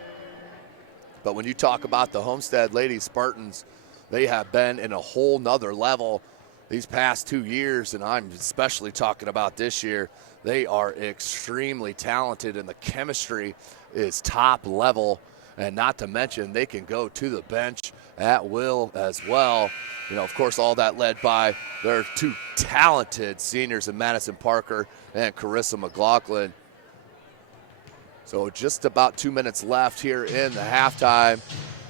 But when you talk about the Homestead Lady Spartans, they have been in a whole nother level these past 2 years, and I'm especially talking about this year. They are extremely talented, and the chemistry is top level, and not to mention they can go to the bench at will as well. You know, of course, all that led by their two talented seniors in Madison Parker and Carissa McLaughlin. So just about 2 minutes left here in the halftime.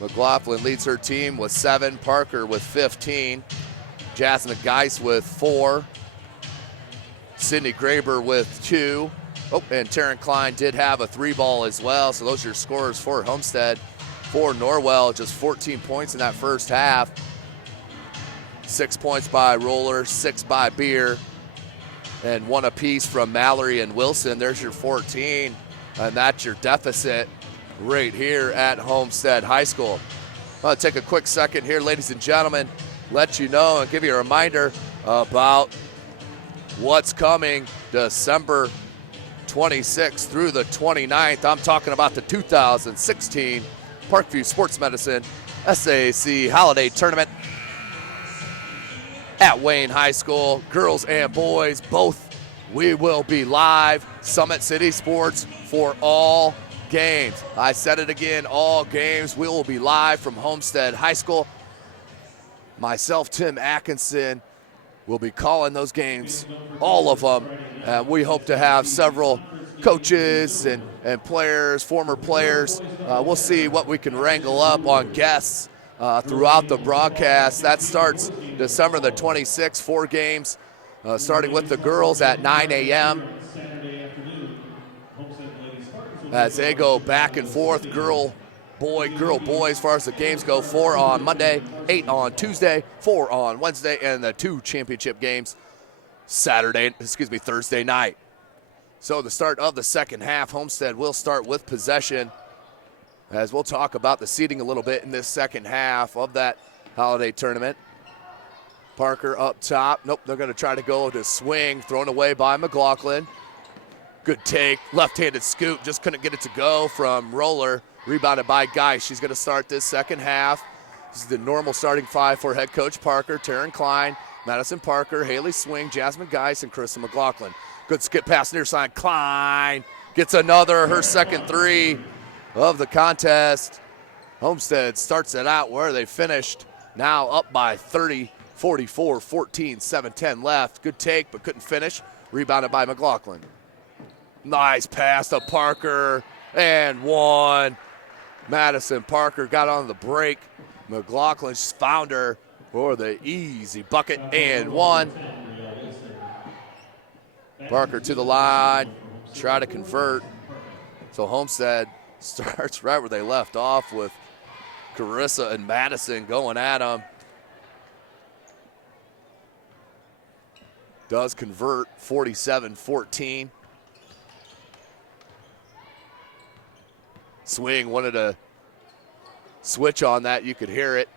McLaughlin leads her team with 7, Parker with 15, Jasmine Geis with 4, Sydney Graber with 2. Oh, and Taryn Klein did have a 3-ball as well. So those are your scorers for Homestead. For Norwell, just 14 points in that first half. 6 points by Roller, 6 by Beer, and 1 apiece from Mallory and Wilson. There's your 14, and that's your deficit right here at Homestead High School. I'll take a quick second here, ladies and gentlemen, let you know and give you a reminder about what's coming December 26th through the 29th. I'm talking about the 2016 Parkview Sports Medicine SAAC Holiday Tournament at Wayne High School. Girls and boys, both, we will be live. Summit City Sports for all games. I said it again, all games. We will be live from Homestead High School. Myself, Tim Atkinson, will be calling those games, all of them. We hope to have several coaches and players, former players. We'll see what we can wrangle up on guests throughout the broadcast. That starts December the 26th, 4 games, starting with the girls at 9 a.m. as they go back and forth, girl, boy, as far as the games go. 4 on Monday, 8 on Tuesday, 4 on Wednesday, and the 2 championship games Thursday night. So the start of the second half, Homestead will start with possession, as we'll talk about the seeding a little bit in this second half of that holiday tournament. Parker up top. Nope, they're going to try to go to swing, thrown away by McLaughlin. Good take, left-handed scoop, just couldn't get it to go from Roller. Rebounded by Geis. She's going to start this second half. This is the normal starting 5 for head coach Parker, Taryn Klein, Madison Parker, Haley Swing, Jasmine Geis, and Carissa McLaughlin. Good skip pass near side. Klein gets another, her second 3 of the contest. Homestead starts it out where they finished, now up by 30, 44, 14, 7-10 left. Good take, but couldn't finish. Rebounded by McLaughlin. Nice pass to Parker, and 1. Madison Parker got on the break. McLaughlin found her for the easy bucket, and 1. Parker to the line, try to convert. So Homestead starts right where they left off with Carissa and Madison going at them. Does convert, 47-14. Swing wanted to switch on that. You could hear it.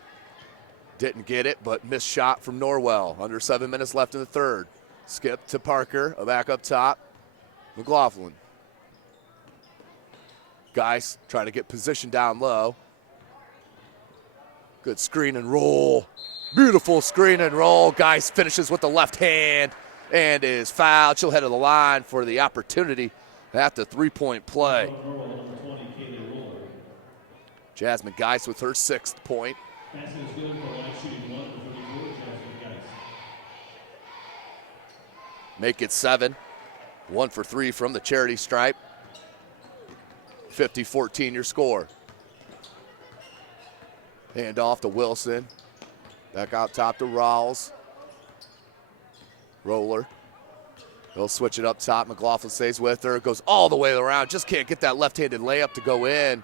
Didn't get it, but missed shot from Norwell. Under 7 minutes left in the third. Skip to Parker, back up top. McLaughlin. Geis trying to get position down low. Good screen and roll. Beautiful screen and roll. Geis finishes with the left hand and is fouled. She'll head to the line for the opportunity at the 3-point play. Jasmine Geis with her 6th point. Make it 7. 1 for 3 from the charity stripe. 50-14 your score. Hand off to Wilson. Back out top to Rawls. Roller. They'll switch it up top. McLaughlin stays with her. Goes all the way around. Just can't get that left-handed layup to go in.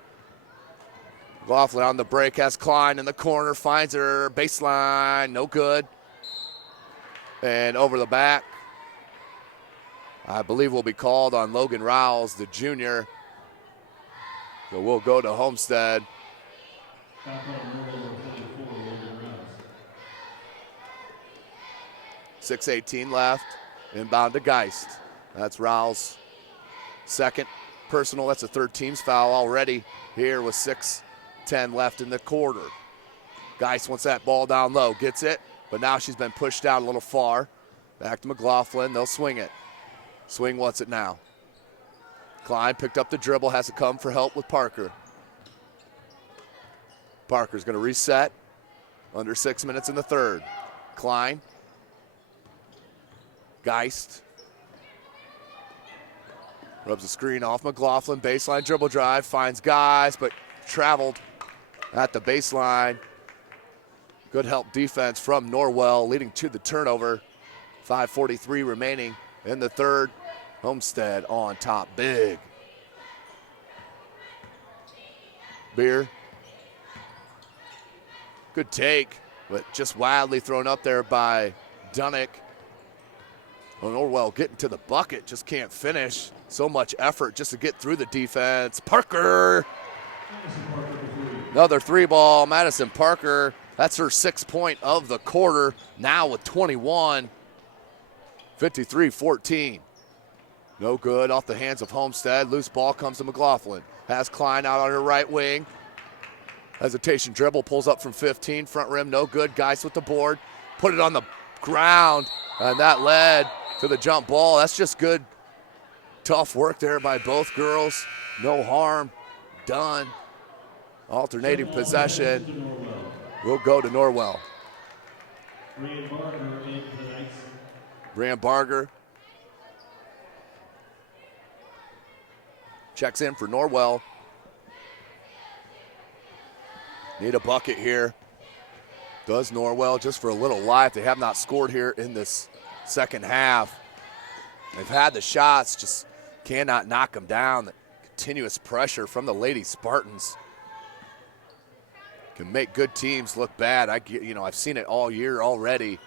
McLaughlin on the break, has Klein in the corner. Finds her. Baseline. No good. And over the back. I believe will be called on Logan Rawls, the junior. So we'll go to Homestead. 6:18 left. Inbound to Geist. That's Rawls' second personal. That's a third team's foul already here with 6:10 left in the quarter. Geist wants that ball down low, gets it, but now she's been pushed out a little far. Back to McLaughlin, they'll swing it. Swing wants it now. Klein picked up the dribble, has to come for help with Parker. Parker's gonna reset. Under 6 minutes in the third. Klein. Geist. Rubs the screen off McLaughlin. Baseline dribble drive. Finds Geist, but traveled at the baseline. Good help defense from Norwell, leading to the turnover. 5:43 remaining in the third. Homestead on top big. Beer. Good take, but just wildly thrown up there by Dunnick. Well, Norwell getting to the bucket, just can't finish. So much effort just to get through the defense. Parker. Another three ball. Madison Parker. That's her 6th point of the quarter. Now with 21. 53-14. No good off the hands of Homestead. Loose ball comes to McLaughlin. Has Klein out on her right wing. Hesitation dribble, pulls up from 15. Front rim, no good. Geist with the board. Put it on the ground, and that led to the jump ball. That's just good, tough work there by both girls. No harm done. Alternating possession. We'll go to Norwell. Brian Barger checks in for Norwell. Need a bucket here. Does Norwell just for a little life. They have not scored here in this second half. They've had the shots, just cannot knock them down. The continuous pressure from the Lady Spartans can make good teams look bad. I've seen it all year already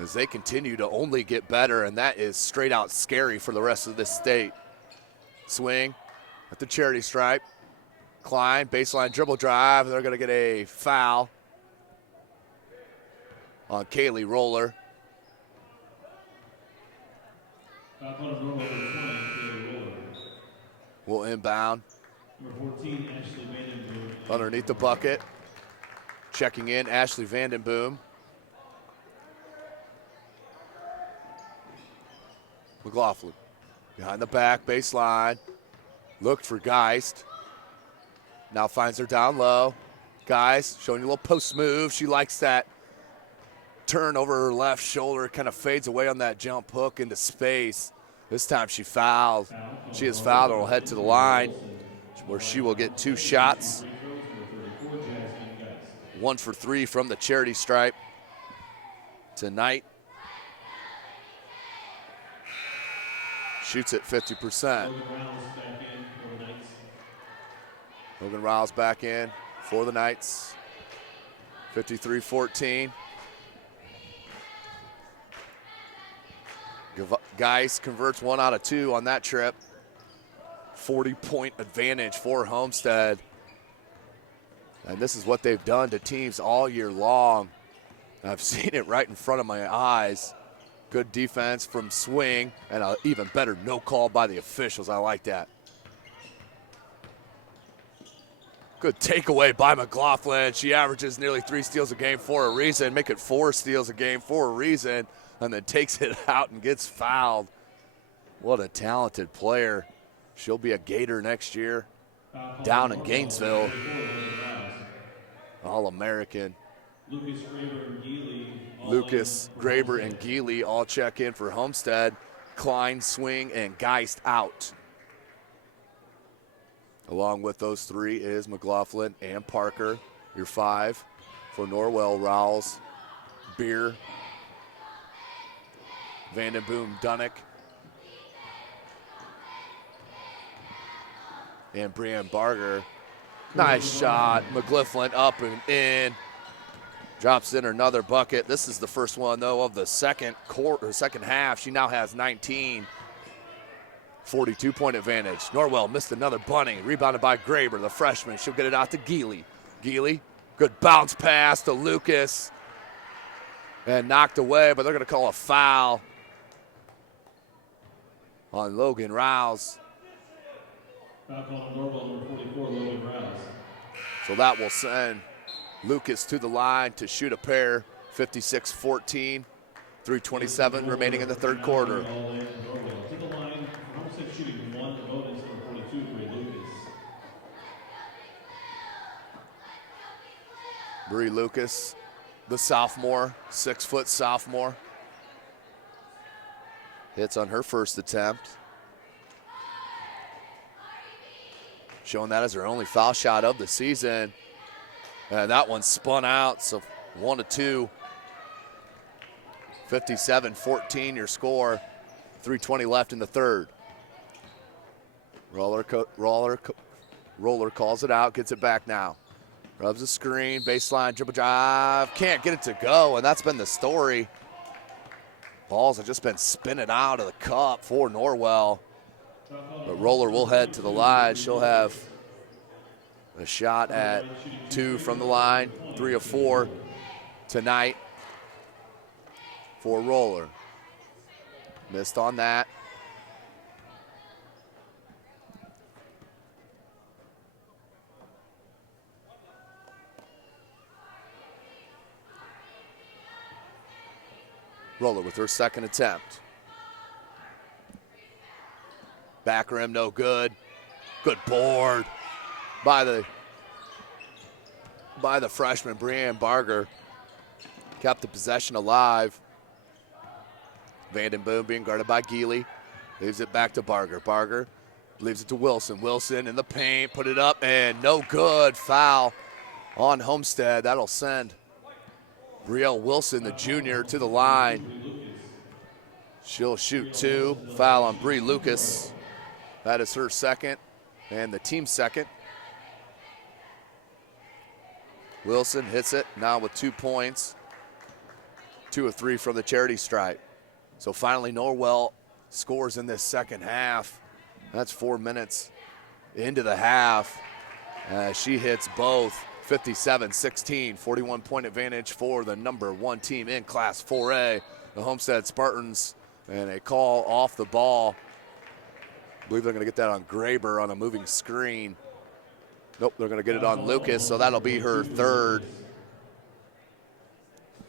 as they continue to only get better, and that is straight out scary for the rest of this state. Swing at the charity stripe. Klein, baseline dribble drive. They're going to get a foul on Kaylee Roller. Will inbound. Number 14, Ashley Vandenboom. Underneath the bucket. Checking in, Ashley Vandenboom. McLaughlin behind the back, baseline. Looked for Geist. Now finds her down low. Geist showing you a little post move. She likes that turn over her left shoulder. Kind of fades away on that jump hook into space. This time she fouled. She is fouled and will head to the line where she will get 2 shots. 1 for 3 from the charity stripe tonight. Shoots at 50%. Logan Riles back in for the Knights. 53-14. Geist converts 1 out of 2 on that trip. 40-point advantage for Homestead. And this is what they've done to teams all year long. I've seen it right in front of my eyes. Good defense from Swing and an even better no call by the officials. I like that. Good takeaway by McLaughlin. She averages nearly 3 steals a game for a reason. Make it 4 steals a game for a reason. And then takes it out and gets fouled. What a talented player. She'll be a Gator next year down in Gainesville. All-American. Lucas, Graber, and Geely all check in for Homestead. Klein, Swing, and Geist out. Along with those 3 is McLaughlin and Parker. Your 5 for Norwell, Rowles, Beer, Vandenboom, Dunnick, and Brian Barger. Nice shot. McLaughlin up and in. Drops in another bucket. This is the first one, though, of the second half. She now has 19. 42-point advantage. Norwell missed another bunny. Rebounded by Graber, the freshman. She'll get it out to Geely. Geely, good bounce pass to Lucas. And knocked away, but they're going to call a foul on Logan Rouse. Foul call on Norwell, number 44, Logan Rouse. So that will send Lucas to the line to shoot a pair, 56-14, 3:27 remaining in the third quarter. All in Norwell. To the line, Homestead shooting 1, the bonus, number 42, Bree Lucas. Bree Lucas, the sophomore, 6-foot sophomore. Hits on her first attempt. Showing that as her only foul shot of the season. And that one spun out, so 1-2. 57-14 your score. 3:20 left in the third. Roller calls it out, gets it back now. Rubs the screen, baseline, dribble drive. Can't get it to go, and that's been the story. Balls have just been spinning out of the cup for Norwell. But Roller will head to the line. She'll have a shot at 2 from the line, 3 of 4 tonight for Roller. Missed on that. Roller with her second attempt. Back rim, no good. Good board by the freshman, Brianne Barger. Kept the possession alive. Vanden Boom being guarded by Geely. Leaves it back to Barger. Barger leaves it to Wilson. Wilson in the paint, put it up, and no good. Foul on Homestead. That'll send Brielle Wilson, the junior, to the line. She'll shoot 2. Foul on Bree Lucas. That is her second and the team's second. Wilson hits it now with 2 points. 2 of 3 from the charity stripe. So finally Norwell scores in this second half. That's 4 minutes into the half. She hits both. 57-16, 41-point advantage for the number 1 team in Class 4A, the Homestead Spartans, and a call off the ball. I believe they're going to get that on Graber on a moving screen. Nope, they're going to get it on Lucas, so that'll be her third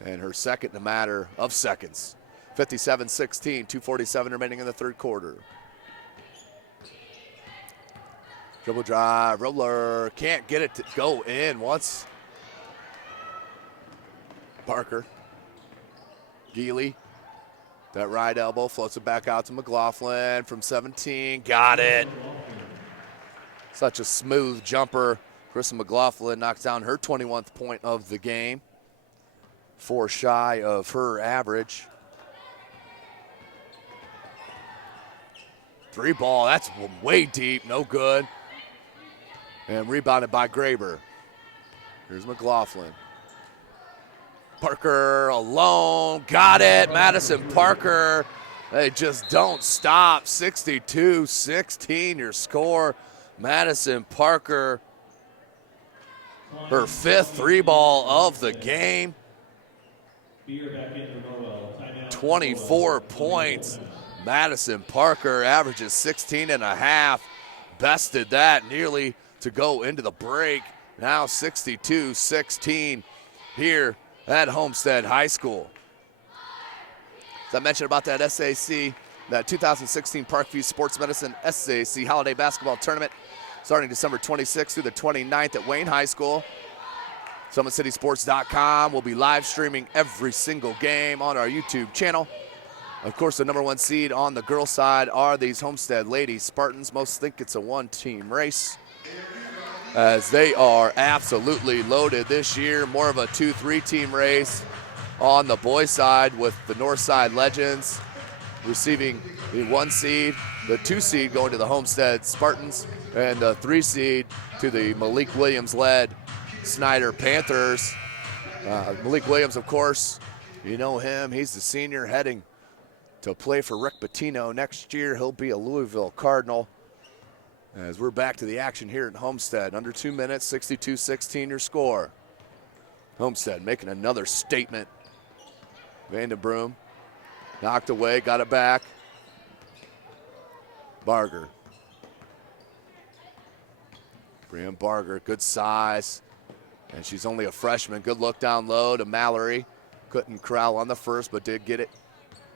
and her second in a matter of seconds. 57-16, 2:47 remaining in the third quarter. Dribble drive, Roller, can't get it to go in once. Parker, Geely, that right elbow, floats it back out to McLaughlin from 17, got it. Such a smooth jumper. Kristen McLaughlin knocks down her 21st point of the game. 4 shy of her average. 3 ball, that's way deep, no good. And rebounded by Graber. Here's McLaughlin. Parker alone, got it. Madison Parker, they just don't stop. 62-16 your score. Madison Parker, her 5th 3-ball of the game. 24 points. Madison Parker averages 16.5. Bested that nearly to go into the break. Now 62-16 here at Homestead High School. As I mentioned about that SAC, that 2016 Parkview Sports Medicine SAC Holiday Basketball Tournament starting December 26th through the 29th at Wayne High School. SummitCitySports.com will be live streaming every single game on our YouTube channel. Of course, the number 1 seed on the girls' side are these Homestead Lady Spartans. Most think it's a 1-team race, as they are absolutely loaded this year. More of a 2-3 team race on the boys' side, with the Northside Legends receiving the 1 seed, the 2 seed going to the Homestead Spartans, and the 3 seed to the Malik Williams-led Snyder Panthers. Malik Williams, of course, you know him. He's the senior heading to play for Rick Pitino next year. He'll be a Louisville Cardinal. As we're back to the action here at Homestead. Under 2 minutes, 62-16 your score. Homestead making another statement. Vandenbroom knocked away, got it back. Barger. Brian Barger, good size. And she's only a freshman. Good look down low to Mallory. Couldn't corral on the first, but did get it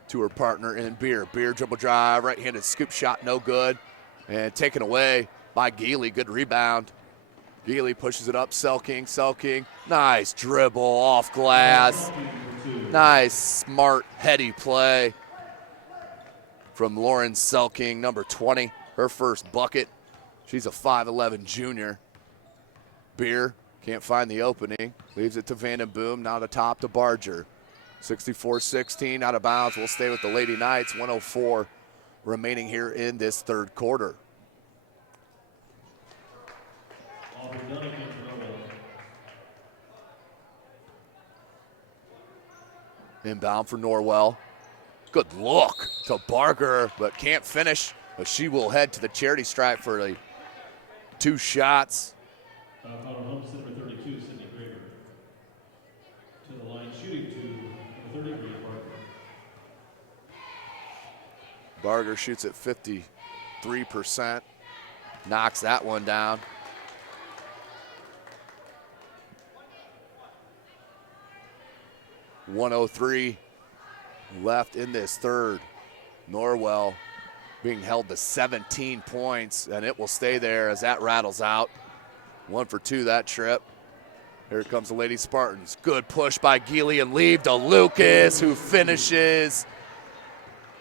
to her partner in Beer. Beer dribble drive, right-handed scoop shot, no good. And taken away by Geely. Good rebound. Geely pushes it up, Selking. Nice dribble off glass. Nice, smart, heady play from Lauren Selking, number 20, her first bucket. She's a 5'11 junior. Beer can't find the opening. Leaves it to Vandenboom, now to top to Barger. 64-16, out of bounds. We'll stay with the Lady Knights. 1:04 remaining here in this third quarter. Inbound for Norwell. Good look to Barger, but can't finish. But she will head to the charity stripe for the 2 shots. Homestead for 32, Sydney Graber. To the line, shooting to 30, Bree Barger. Barger shoots at 53%. Knocks that one down. .103 left in this third. Norwell being held to 17 points, and it will stay there as that rattles out. 1 for 2 that trip. Here comes the Lady Spartans. Good push by Geely and leave to Lucas, who finishes.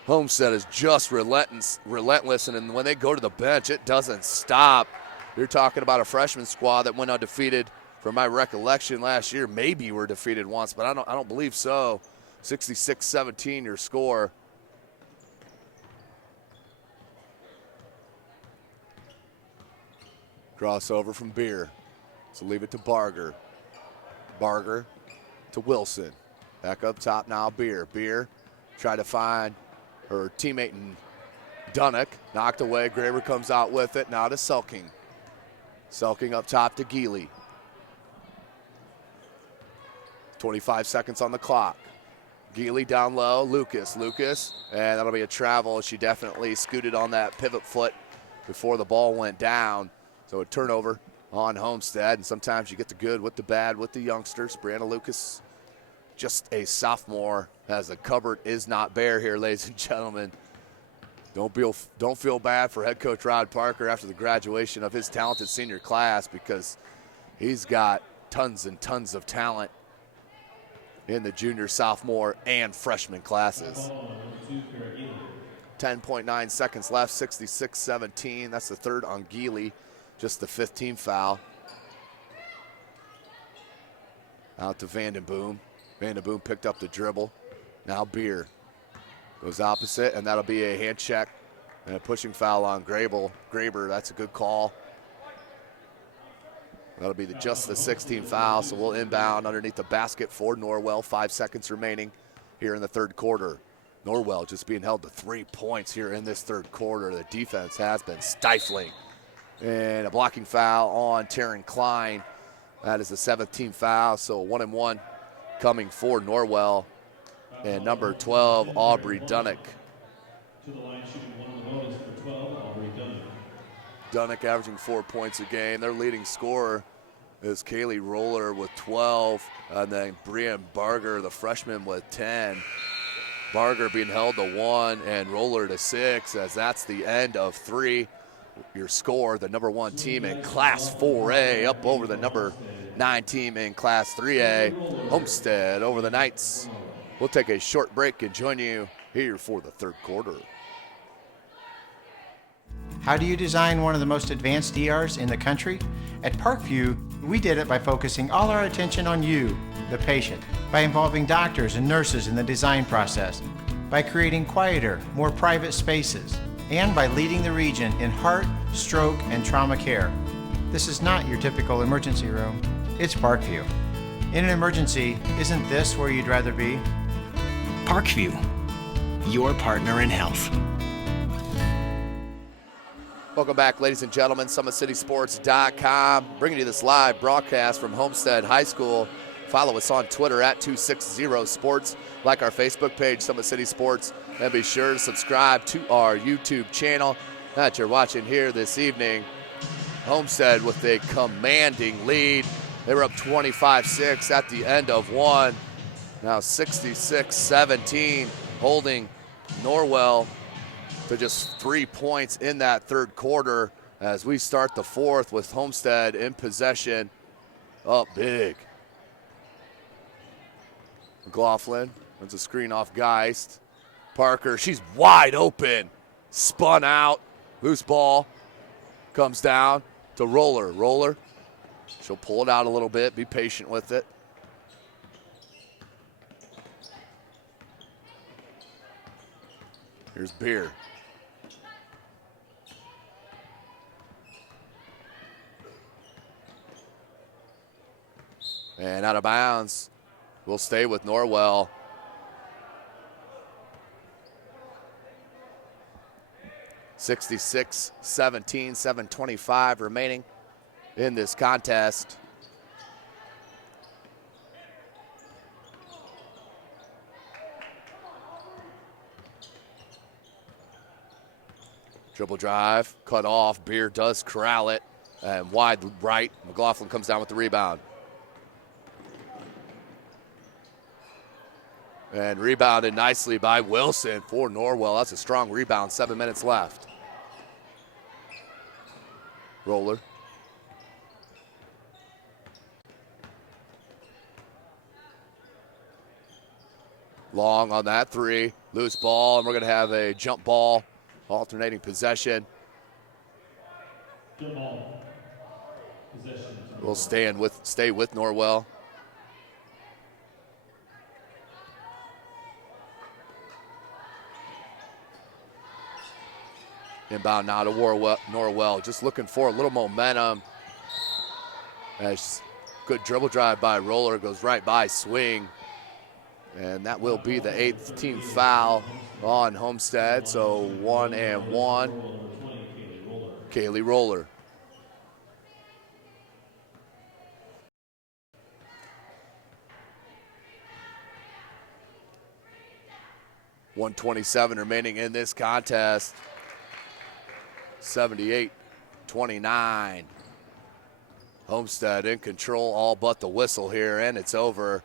Homestead is just relentless, and when they go to the bench, it doesn't stop. You're talking about a freshman squad that went undefeated. From my recollection last year, maybe were defeated once, but I don't believe so. 66-17 your score. Crossover from Beer. So leave it to Barger. Barger to Wilson. Back up top now, Beer. Beer try to find her teammate in Dunnock. Knocked away. Graber comes out with it. Now to Selking. Selking up top to Geely. 25 seconds on the clock. Geely down low. Lucas, and that'll be a travel. She definitely scooted on that pivot foot before the ball went down. So a turnover on Homestead, and sometimes you get the good with the bad with the youngsters. Brianna Lucas, just a sophomore, as the cupboard is not bare here, ladies and gentlemen. Don't feel bad for head coach Rod Parker after the graduation of his talented senior class, because he's got tons and tons of talent in the junior, sophomore, and freshman classes. 10.9 seconds left, 66-17. That's the third on Geely, just the 15th foul. Out to Vandenboom. Vandenboom picked up the dribble. Now Beer goes opposite, and that'll be a hand check and a pushing foul on Graber. That's a good call. That'll be just the 16th foul, so we'll inbound underneath the basket for Norwell. 5 seconds remaining here in the third quarter. Norwell just being held to 3 points here in this third quarter. The defense has been stifling. And a blocking foul on Taryn Klein. That is the 17th foul, so 1 and 1 coming for Norwell. And number 12, Aubrey Dunnock. To the line, shooting 1 on the bonus for 12, Aubrey Dunnock. Dunnock averaging 4 points a game. Their leading scorer is Kaylee Roller with 12, and then Brian Barger, the freshman, with 10. Barger being held to 1 and Roller to 6, as that's the end of 3. Your score, the number 1 team in Class 4A up over the number 9 team in Class 3A. Homestead over the Knights. We'll take a short break and join you here for the third quarter. How do you design one of the most advanced ERs in the country? At Parkview, we did it by focusing all our attention on you, the patient, by involving doctors and nurses in the design process, by creating quieter, more private spaces, and by leading the region in heart, stroke, and trauma care. This is not your typical emergency room. It's Parkview. In an emergency, isn't this where you'd rather be? Parkview, your partner in health. Welcome back, ladies and gentlemen. SummitCitySports.com, bringing you this live broadcast from Homestead High School. Follow us on Twitter at 260sports. Like our Facebook page, Summit City Sports. And be sure to subscribe to our YouTube channel that you're watching here this evening. Homestead with a commanding lead. They were up 25-6 at the end of one. Now 66-17, holding Norwell to just 3 points in that third quarter as we start the fourth with Homestead in possession, up big. McLaughlin runs a screen off Geist. Parker, she's wide open. Spun out. Loose ball. Comes down to Roller. Roller. She'll pull it out a little bit. Be patient with it. Here's Beer. And out of bounds. We'll stay with Norwell. (66-17), 7:25 remaining in this contest. Dribble drive, cut off. Beer does corral it, and wide right. McLaughlin comes down with the rebound. And rebounded nicely by Wilson for Norwell. That's a strong rebound, 7 minutes left. Roller. Long on that three. Loose ball, and we're going to have a jump ball, alternating possession. Jump ball. Possession. We'll stay with Norwell. Inbound now to Norwell, just looking for a little momentum. As good dribble drive by Roller, goes right by swing. And that will be the 8th team foul on Homestead. So 1 and 1. Kaylee Roller. .127 remaining in this contest. 78-29. Homestead in control, all but the whistle here, and it's over.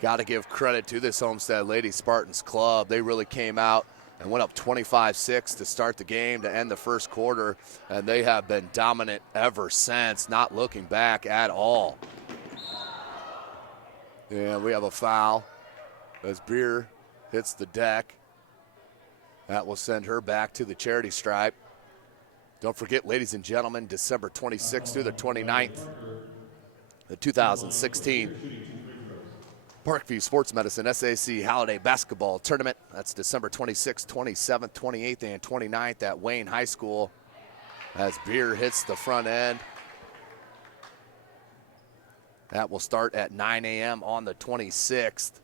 Got to give credit to this Homestead Lady Spartans club. They really came out and went up 25-6 to start the game to end the first quarter, and they have been dominant ever since, not looking back at all. And we have a foul as Beer hits the deck. That will send her back to the charity stripe. Don't forget, ladies and gentlemen, December 26th through the 29th, the 2016 Parkview Sports Medicine SAC Holiday Basketball Tournament. That's December 26th, 27th, 28th, and 29th at Wayne High School as Beer hits the front end. That will start at 9 a.m. on the 26th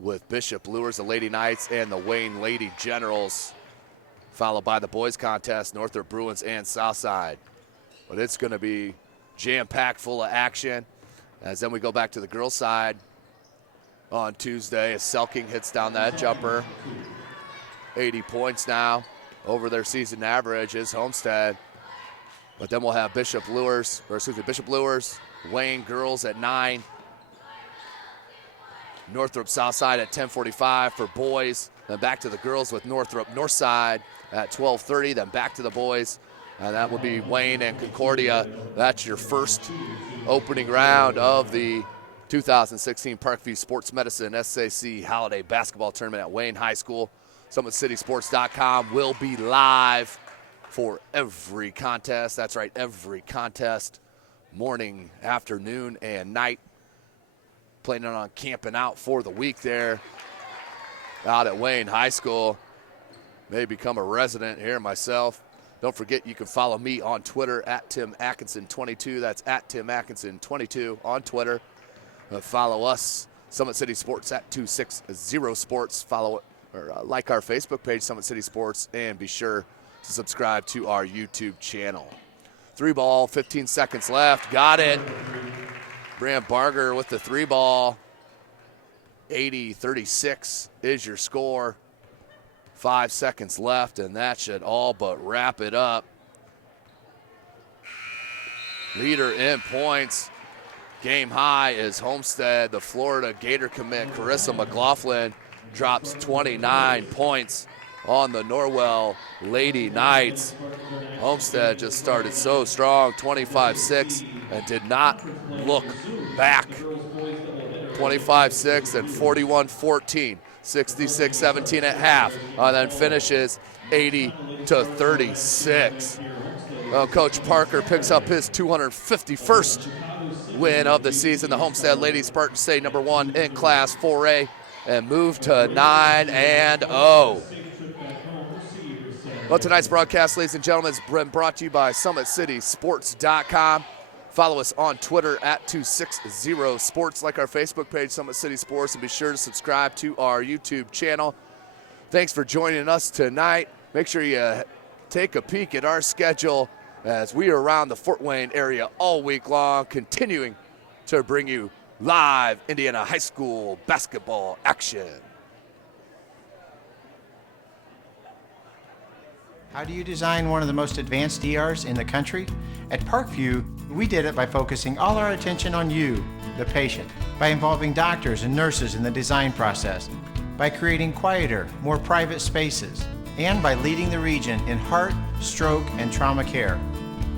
with Bishop Lures, the Lady Knights, and the Wayne Lady Generals, followed by the boys contest, Northrop Bruins and Southside. But it's going to be jam-packed full of action. As then we go back to the girls' side on Tuesday as Selking hits down that jumper. 80 points now over their season average is Homestead. But then we'll have Bishop Lures, Wayne girls at 9. Northrop Southside at 10:45 for boys. Then back to the girls with Northrop Northside at 12:30. Then back to the boys. And that will be Wayne and Concordia. That's your first opening round of the 2016 Parkview Sports Medicine SAC Holiday Basketball Tournament at Wayne High School. SummitCitySports.com will be live for every contest. That's right, every contest, morning, afternoon, and night. Planning on camping out for the week there out at Wayne High School. May become a resident here myself. Don't forget, you can follow me on Twitter at Tim Atkinson22. That's at Tim Atkinson22 on Twitter. Follow us, Summit City Sports at 260 Sports. Follow it or like our Facebook page, Summit City Sports, and be sure to subscribe to our YouTube channel. 3 ball, 15 seconds left. Got it. Grant Barger with the 3 ball. 80-36 is your score. 5 seconds left, and that should all but wrap it up. Leader in points. Game high is Homestead. The Florida Gator commit, Carissa McLaughlin, drops 29 points on the Norwell Lady Knights. Homestead just started so strong, 25-6, and did not look back. 25-6 and 41-14, 66-17 at half, and then finishes 80-36. Well, Coach Parker picks up his 251st win of the season. The Homestead Lady Spartans stay number 1 in Class 4A and move to 9-0. Well, tonight's broadcast, ladies and gentlemen, has been brought to you by SummitCitySports.com. Follow us on Twitter at 260sports, like our Facebook page, Summit City Sports, and be sure to subscribe to our YouTube channel. Thanks for joining us tonight. Make sure you take a peek at our schedule as we are around the Fort Wayne area all week long, continuing to bring you live Indiana high school basketball action. How do you design one of the most advanced ERs in the country? At Parkview, we did it by focusing all our attention on you, the patient, by involving doctors and nurses in the design process, by creating quieter, more private spaces, and by leading the region in heart, stroke, and trauma care.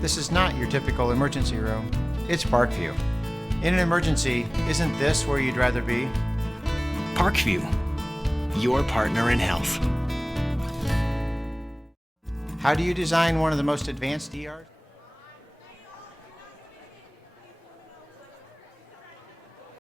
This is not your typical emergency room. It's Parkview. In an emergency, isn't this where you'd rather be? Parkview, your partner in health. How do you design one of the most advanced ERs?